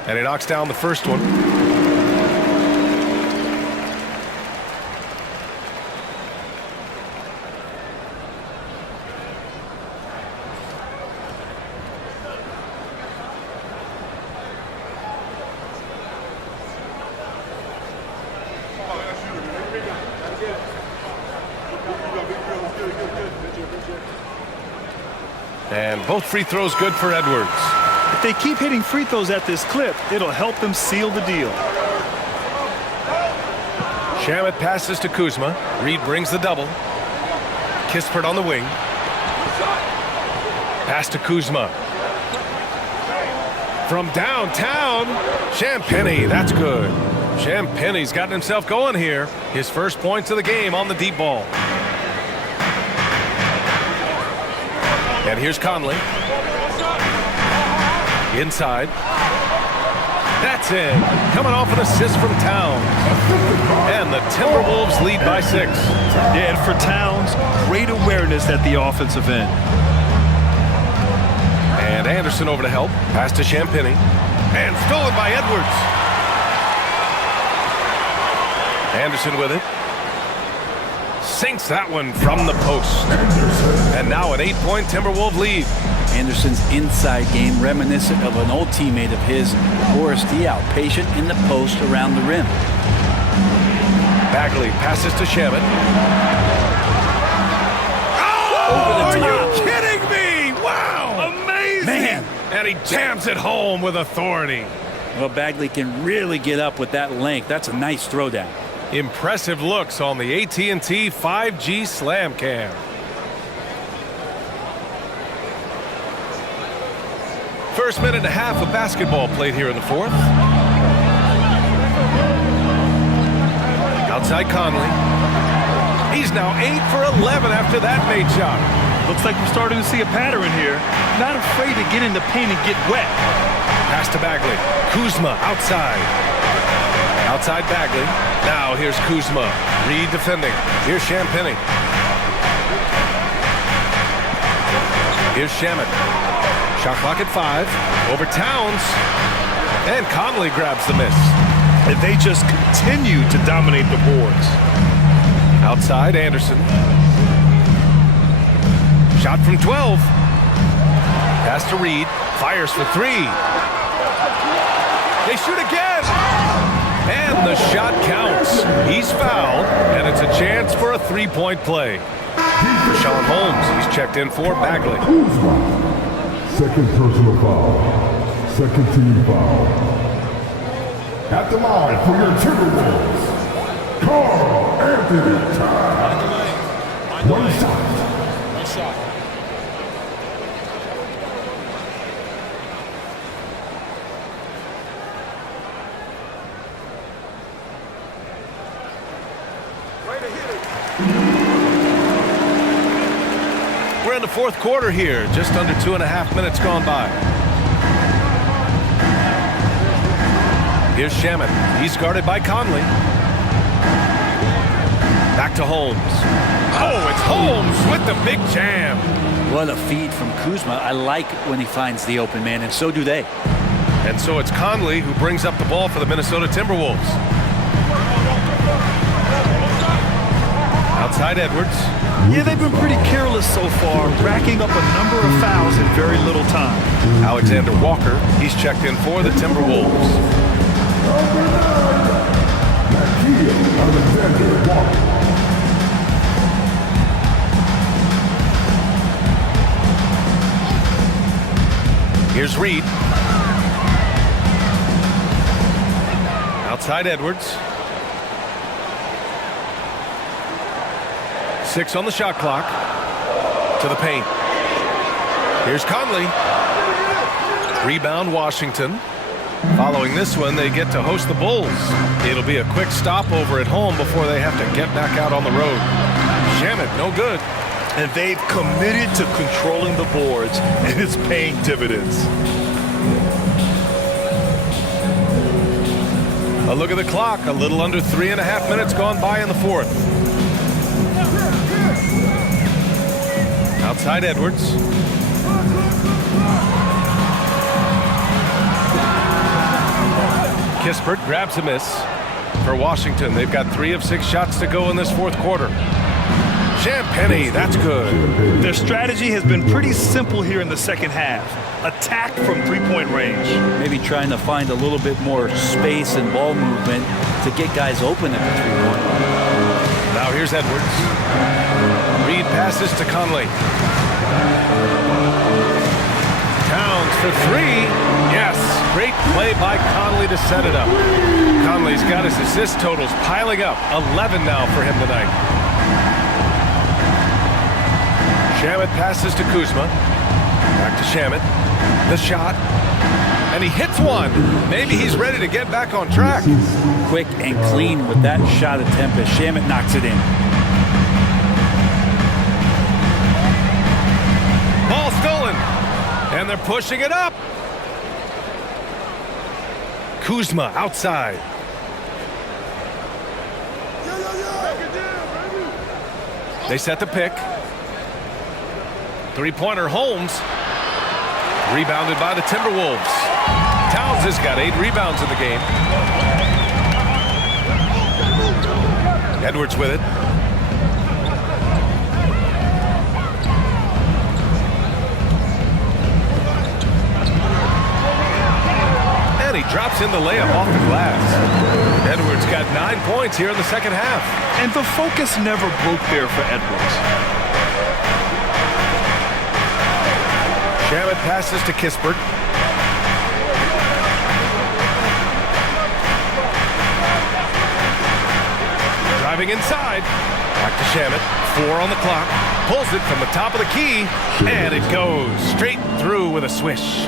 And he knocks down the first one. And both free throws good for Edwards. If they keep hitting free throws at this clip, it'll help them seal the deal. Shamet passes to Kuzma. Reed brings the double. Kispert on the wing. Pass to Kuzma. From downtown, Champagnie, that's good. Champagnie's gotten himself going here. His first points of the game on the deep ball. And here's Conley. Inside. That's it. Coming off an assist from Towns. And the Timberwolves lead by 6. Yeah, and for Towns, great awareness at the offensive end. And Anderson over to help. Pass to Champagnie. And stolen by Edwards. Anderson with it. Sinks that one from the post. And now an 8-point Timberwolves lead. Anderson's inside game reminiscent of an old teammate of his, Boris Diaw, patient in the post around the rim. Bagley passes to Shamet. Oh, are you kidding me? Wow! Amazing! Man! And he jams it home with authority. Well, Bagley can really get up with that length. That's a nice throwdown. Impressive looks on the AT&T 5G Slam Cam. First minute and a half of basketball played here in the fourth. Outside Conley. He's now 8 for 11 after that made shot. Looks like we're starting to see a pattern here. Not afraid to get in the paint and get wet. Pass to Bagley. Kuzma outside. Outside Bagley. Now here's Kuzma. Reed defending. Here's Champagnie. Here's Shamet. Shot clock at 5. Over Towns. And Conley grabs the miss. And they just continue to dominate the boards. Outside Anderson. Shot from 12. Pass to Reed. Fires for 3. They shoot again. And the shot counts. He's fouled, and it's a chance for a 3-point play. Sean Holmes, he's checked in for Bagley. Kuzma. Second personal foul. Second team foul. At the line for your Timberwolves, Carl Anthony Towns. One shot. We're in the fourth quarter here, just under 2.5 minutes gone by. Here's Shaman. He's guarded by Conley. Back to Holmes. Oh, it's Holmes with the big jam. What a feed from Kuzma. I like when he finds the open man, and so do they. And so it's Conley who brings up the ball for the Minnesota Timberwolves. Outside Edwards. Yeah, they've been pretty careless so far, racking up a number of fouls in very little time. Alexander Walker, he's checked in for the Timberwolves. Alexander Walker. Here's Reed. Outside Edwards. 6 on the shot clock. To the paint. Here's Conley. Rebound Washington. Following this one, they get to host the Bulls. It'll be a quick stopover at home before they have to get back out on the road. Shaman, no good. And they've committed to controlling the boards, and it's paying dividends. A look at the clock. A little under 3.5 minutes gone by in the fourth. Outside Edwards. Kispert grabs a miss for Washington. They've got 3 of 6 shots to go in this fourth quarter. Champagny, that's good. Their strategy has been pretty simple here in the second half. Attack from three-point range. Maybe trying to find a little bit more space and ball movement to get guys open at the three-point line. Now here's Edwards. Reed passes to Conley. Towns for 3. Yes, great play by Conley to set it up. Conley's got his assist totals piling up. 11 now for him tonight. Shamet passes to Kuzma. Back to Shamet. The shot. And he hits one. Maybe he's ready to get back on track. Quick and clean with that shot attempt as Shamet knocks it in. Ball stolen. And they're pushing it up. Kuzma outside. They set the pick. Three-pointer Holmes. Rebounded by the Timberwolves. Towns has got 8 rebounds in the game. Edwards with it. And he drops in the layup off the glass. Edwards got 9 points here in the second half. And the focus never broke there for Edwards. Shamet passes to Kispert. Driving inside. Back to Shamet. 4 on the clock. Pulls it from the top of the key. And it goes straight through with a swish.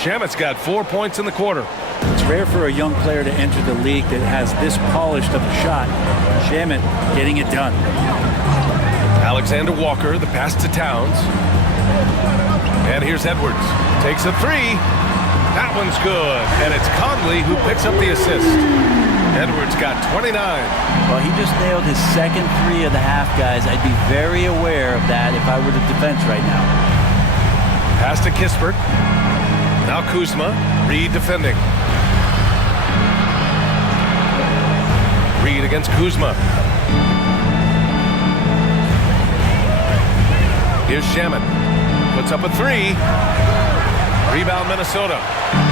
Shamet's got 4 points in the quarter. It's rare for a young player to enter the league that has this polished of a shot. Shamet getting it done. Alexander Walker, the pass to Towns. And here's Edwards. Takes a 3. That one's good. And it's Conley who picks up the assist. Edwards got 29. Well, he just nailed his second 3 of the half, guys. I'd be very aware of that if I were the defense right now. Pass to Kispert. Now Kuzma. Reed defending. Reed against Kuzma. Here's Shaman. Puts up a 3. Rebound Minnesota.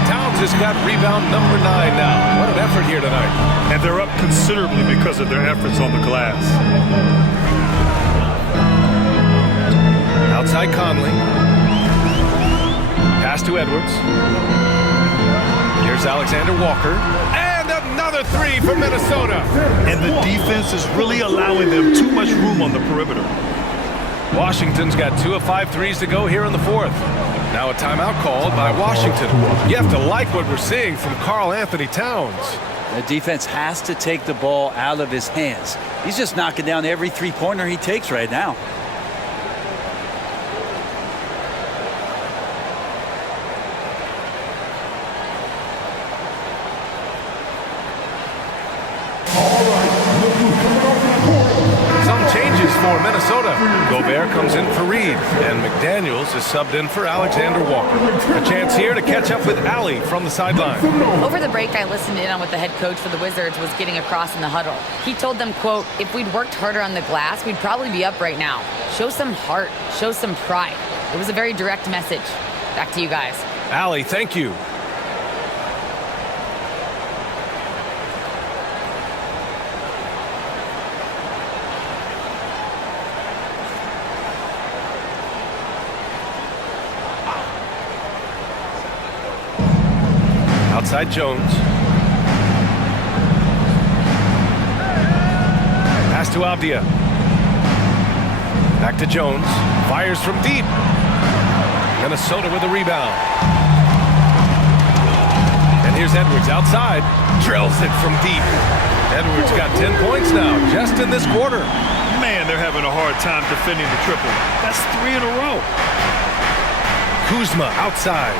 Towns has got rebound number 9 now. What an effort here tonight. And they're up considerably because of their efforts on the glass. Outside Conley. Pass to Edwards. Here's Alexander Walker. And another three for Minnesota. And the defense is really allowing them too much room on the perimeter. Washington's got 2 of 5 threes to go here in the fourth. Now a timeout called by Washington. You have to like what we're seeing from Karl Anthony Towns. The defense has to take the ball out of his hands. He's just knocking down every three-pointer he takes right now. For Minnesota. Gobert comes in for Reed, and McDaniels is subbed in for Alexander Walker. A chance here to catch up with Allie from the sideline. Over the break, I listened in on what the head coach for the Wizards was getting across in the huddle. He told them, quote, if we'd worked harder on the glass, we'd probably be up right now. Show some heart, show some pride. It was a very direct message. Back to you guys. Allie, thank you. Outside Jones. Pass to Avdia. Back to Jones. Fires from deep. Minnesota with a rebound. And here's Edwards outside. Drills it from deep. Edwards got 10 points now, just in this quarter. Man, they're having a hard time defending the triple. That's 3 in a row. Kuzma outside.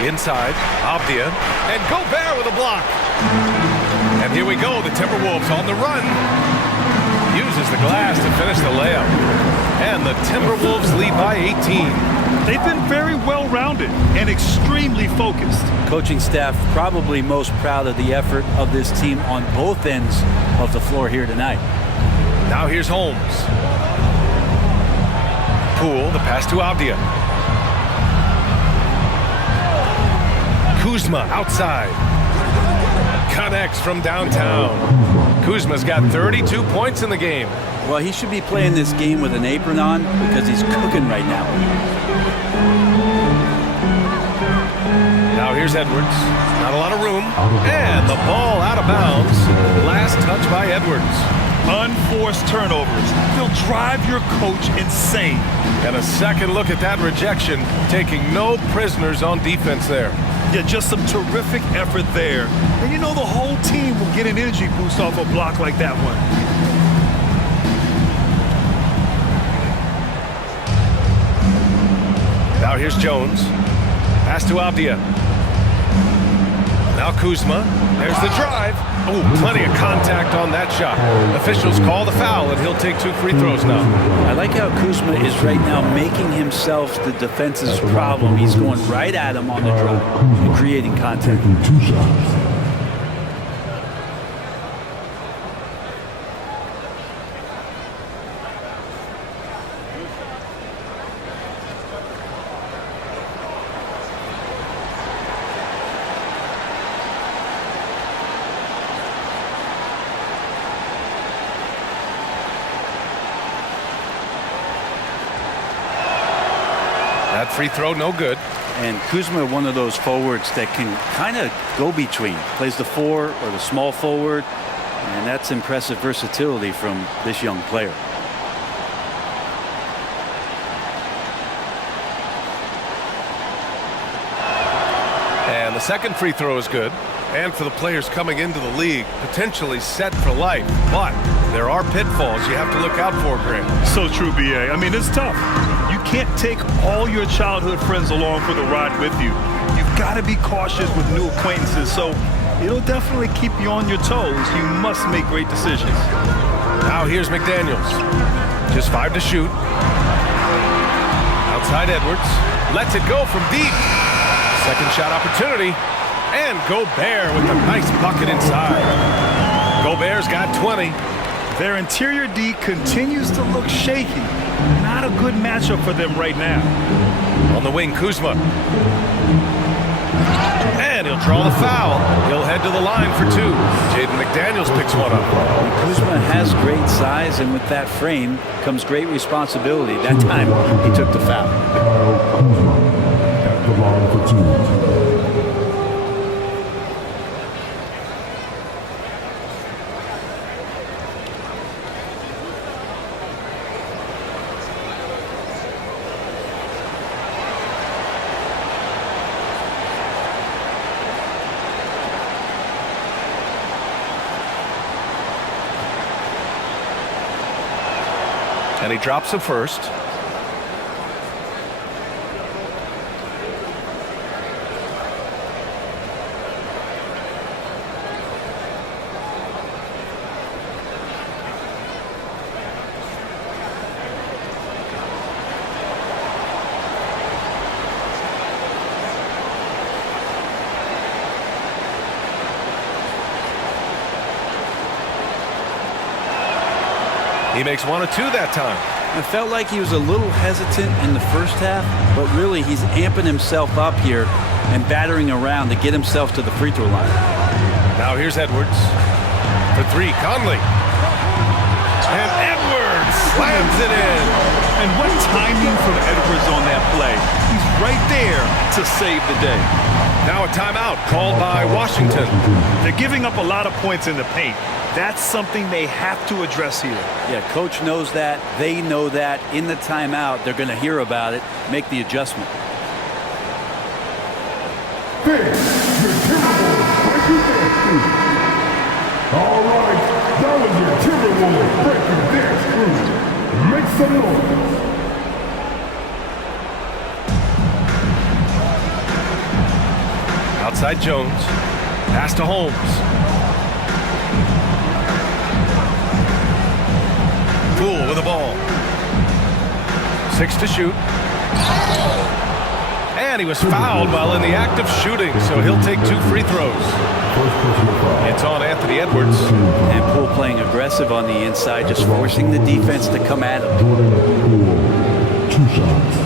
Inside, Avdia, and Gobert with a block. And here we go, the Timberwolves on the run. Uses the glass to finish the layup. And the Timberwolves lead by 18. They've been very well-rounded and extremely focused. Coaching staff probably most proud of the effort of this team on both ends of the floor here tonight. Now here's Holmes. Poole, the pass to Avdia. Kuzma outside. Connects from downtown. Kuzma's got 32 points in the game. Well, he should be playing this game with an apron on because he's cooking right now. Now here's Edwards. Not a lot of room. And the ball out of bounds. Last touch by Edwards. Unforced turnovers. They'll drive your coach insane. And a second look at that rejection, taking no prisoners on defense there. Yeah, just some terrific effort there. And you know the whole team will get an energy boost off a block like that one. Now here's Jones. Pass to Avdia. Now Kuzma. There's the drive. Oh, plenty of contact on that shot. Officials call the foul, and he'll take 2 free throws now. I like how Kuzma is right now making himself the defense's problem. He's going right at him on the drive and creating contact. Taking 2 shots. That free throw, no good. And Kuzma, one of those forwards that can kind of go between. Plays the 4 or the small forward. And that's impressive versatility from this young player. And the second free throw is good. And for the players coming into the league, potentially set for life. But there are pitfalls you have to look out for, Grant. So true, BA. I mean, it's tough. You can't take all your childhood friends along for the ride with you. You've got to be cautious with new acquaintances, so it'll definitely keep you on your toes. You must make great decisions. Now here's McDaniels. Just 5 to shoot. Outside Edwards. Lets it go from deep. Second shot opportunity. And Gobert with a nice bucket inside. Gobert's got 20. Their interior D continues to look shaky. Not a good matchup for them right now. On the wing, Kuzma. And he'll They'll draw the foul. He'll head to the line for two. Jaden McDaniels picks one up. Kuzma has great size, and with that frame comes great responsibility. That time, he took the foul. Kyle Kuzma at the line for two. And he drops it first. He makes one or two that time. It felt like he was a little hesitant in the first half, but really he's amping himself up here and battering around to get himself to the free throw line. Now here's Edwards. For three, Conley. And Edwards slams it in. And what timing from Edwards on that play. He's right there to save the day. Now a timeout called by Washington. They're giving up a lot of points in the paint. That's something they have to address here. Yeah, coach knows that. They know that. In the timeout, they're going to hear about it, make the adjustment. All right, that was your Timberwolves breaking dance crew. Make some noise. Outside Jones. Pass to Holmes. Poole with the ball. 6 to shoot. And he was fouled while in the act of shooting, so he'll take 2 free throws. It's on Anthony Edwards. And Poole playing aggressive on the inside, just forcing the defense to come at him. Jordan Poole, 2 shots.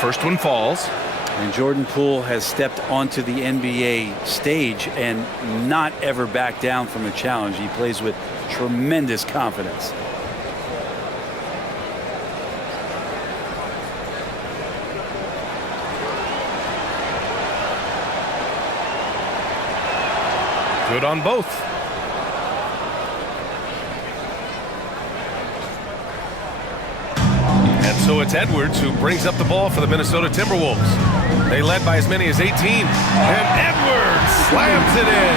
First one falls. And Jordan Poole has stepped onto the NBA stage and not ever backed down from a challenge. He plays with tremendous confidence. Good on both. So it's Edwards who brings up the ball for the Minnesota Timberwolves. They led by as many as 18. And Edwards slams it in.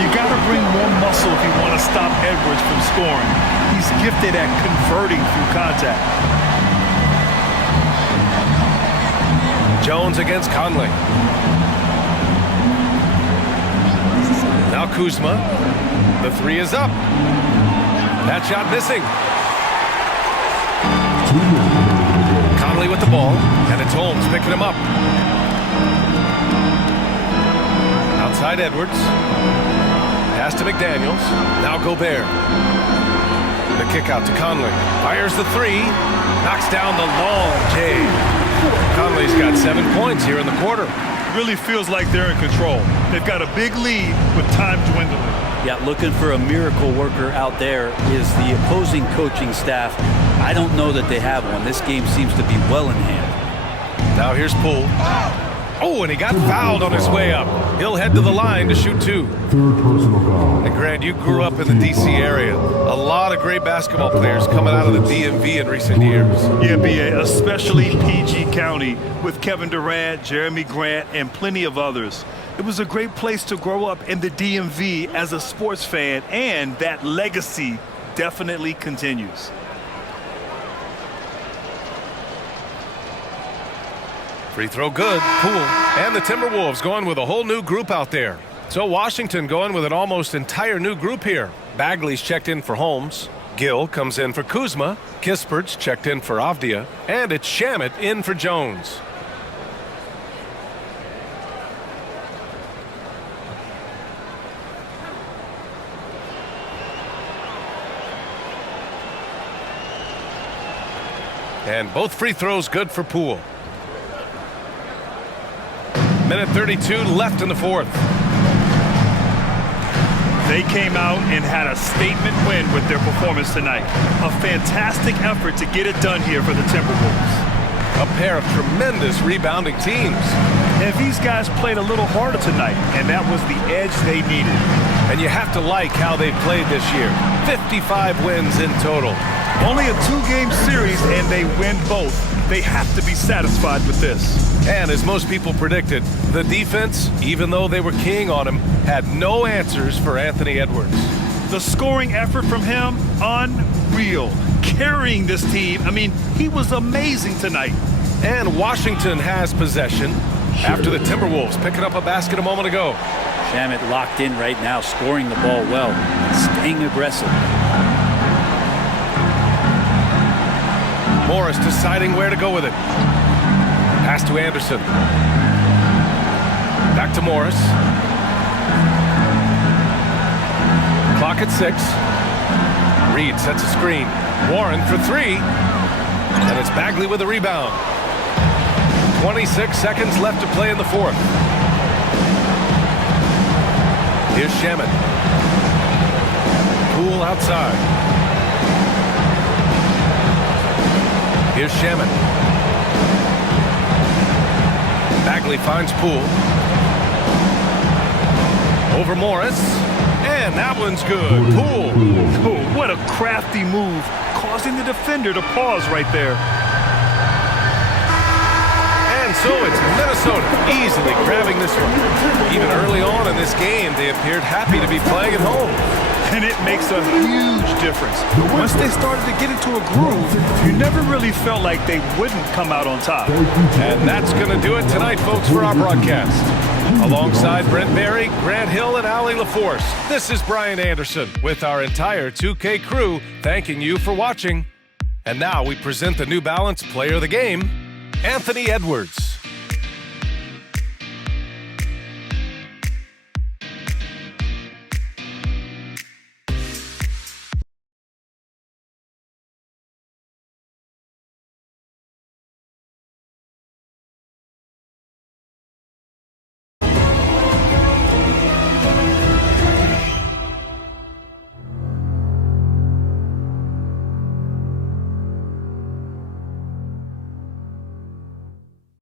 You got to bring more muscle if you want to stop Edwards from scoring. He's gifted at converting through contact. Jones against Conley. Now Kuzma. The 3 is up. That shot missing. Conley with the ball, and it's Holmes picking him up. Outside Edwards. Pass to McDaniels. Now Gobert. The kick out to Conley. Fires the 3. Knocks down the long J. Conley's got 7 points here in the quarter. Really feels like they're in control. They've got a big lead with time dwindling. Yeah, looking for a miracle worker out there is the opposing coaching staff. I don't know that they have one. This game seems to be well in hand. Now here's Poole. Oh, and he got fouled on his way up. He'll head to the line to shoot 2. 3rd personal foul. And Grant, you grew up in the D.C. area. A lot of great basketball players coming out of the DMV in recent years. Yeah, B.A., especially PG County with Kevin Durant, Jeremy Grant, and plenty of others. It was a great place to grow up in the DMV as a sports fan, and that legacy definitely continues. Free throw good. Poole. And the Timberwolves going with a whole new group out there. So Washington going with an almost entire new group here. Bagley's checked in for Holmes. Gill comes in for Kuzma. Kispert's checked in for Avdia. And it's Shamet in for Jones. And both free throws good for Poole. Minute 32 left in the fourth. They came out and had a statement win with their performance tonight. A fantastic effort to get it done here for the Timberwolves. A pair of tremendous rebounding teams. And these guys played a little harder tonight, and that was the edge they needed. And you have to like how they've played this year. 55 wins in total. Only a 2-game series, and they win both. They have to be satisfied with this. And as most people predicted, the defense, even though they were keying on him, had no answers for Anthony Edwards. The scoring effort from him, unreal. Carrying this team, I mean, he was amazing tonight. And Washington has possession after the Timberwolves picking up a basket a moment ago. Shamet locked in right now, scoring the ball well, staying aggressive. Morris deciding where to go with it. Pass to Anderson. Back to Morris. Clock at 6. Reed sets a screen. Warren for 3. And it's Bagley with a rebound. 26 seconds left to play in the fourth. Here's Shamet. Poole outside. Here's Shamet. Bagley finds Poole. Over Morris. And that one's good. Poole. Oh, what a crafty move, causing the defender to pause right there. And so it's Minnesota easily grabbing this one. Even early on in this game, they appeared happy to be playing at home. And it makes a huge difference. Once they started to get into a groove, you never really felt like they wouldn't come out on top. And that's going to do it tonight, folks, for our broadcast. Alongside Brent Berry, Grant Hill, and Allie LaForce, this is Brian Anderson with our entire 2K crew thanking you for watching. And now we present the New Balance Player of the Game, Anthony Edwards.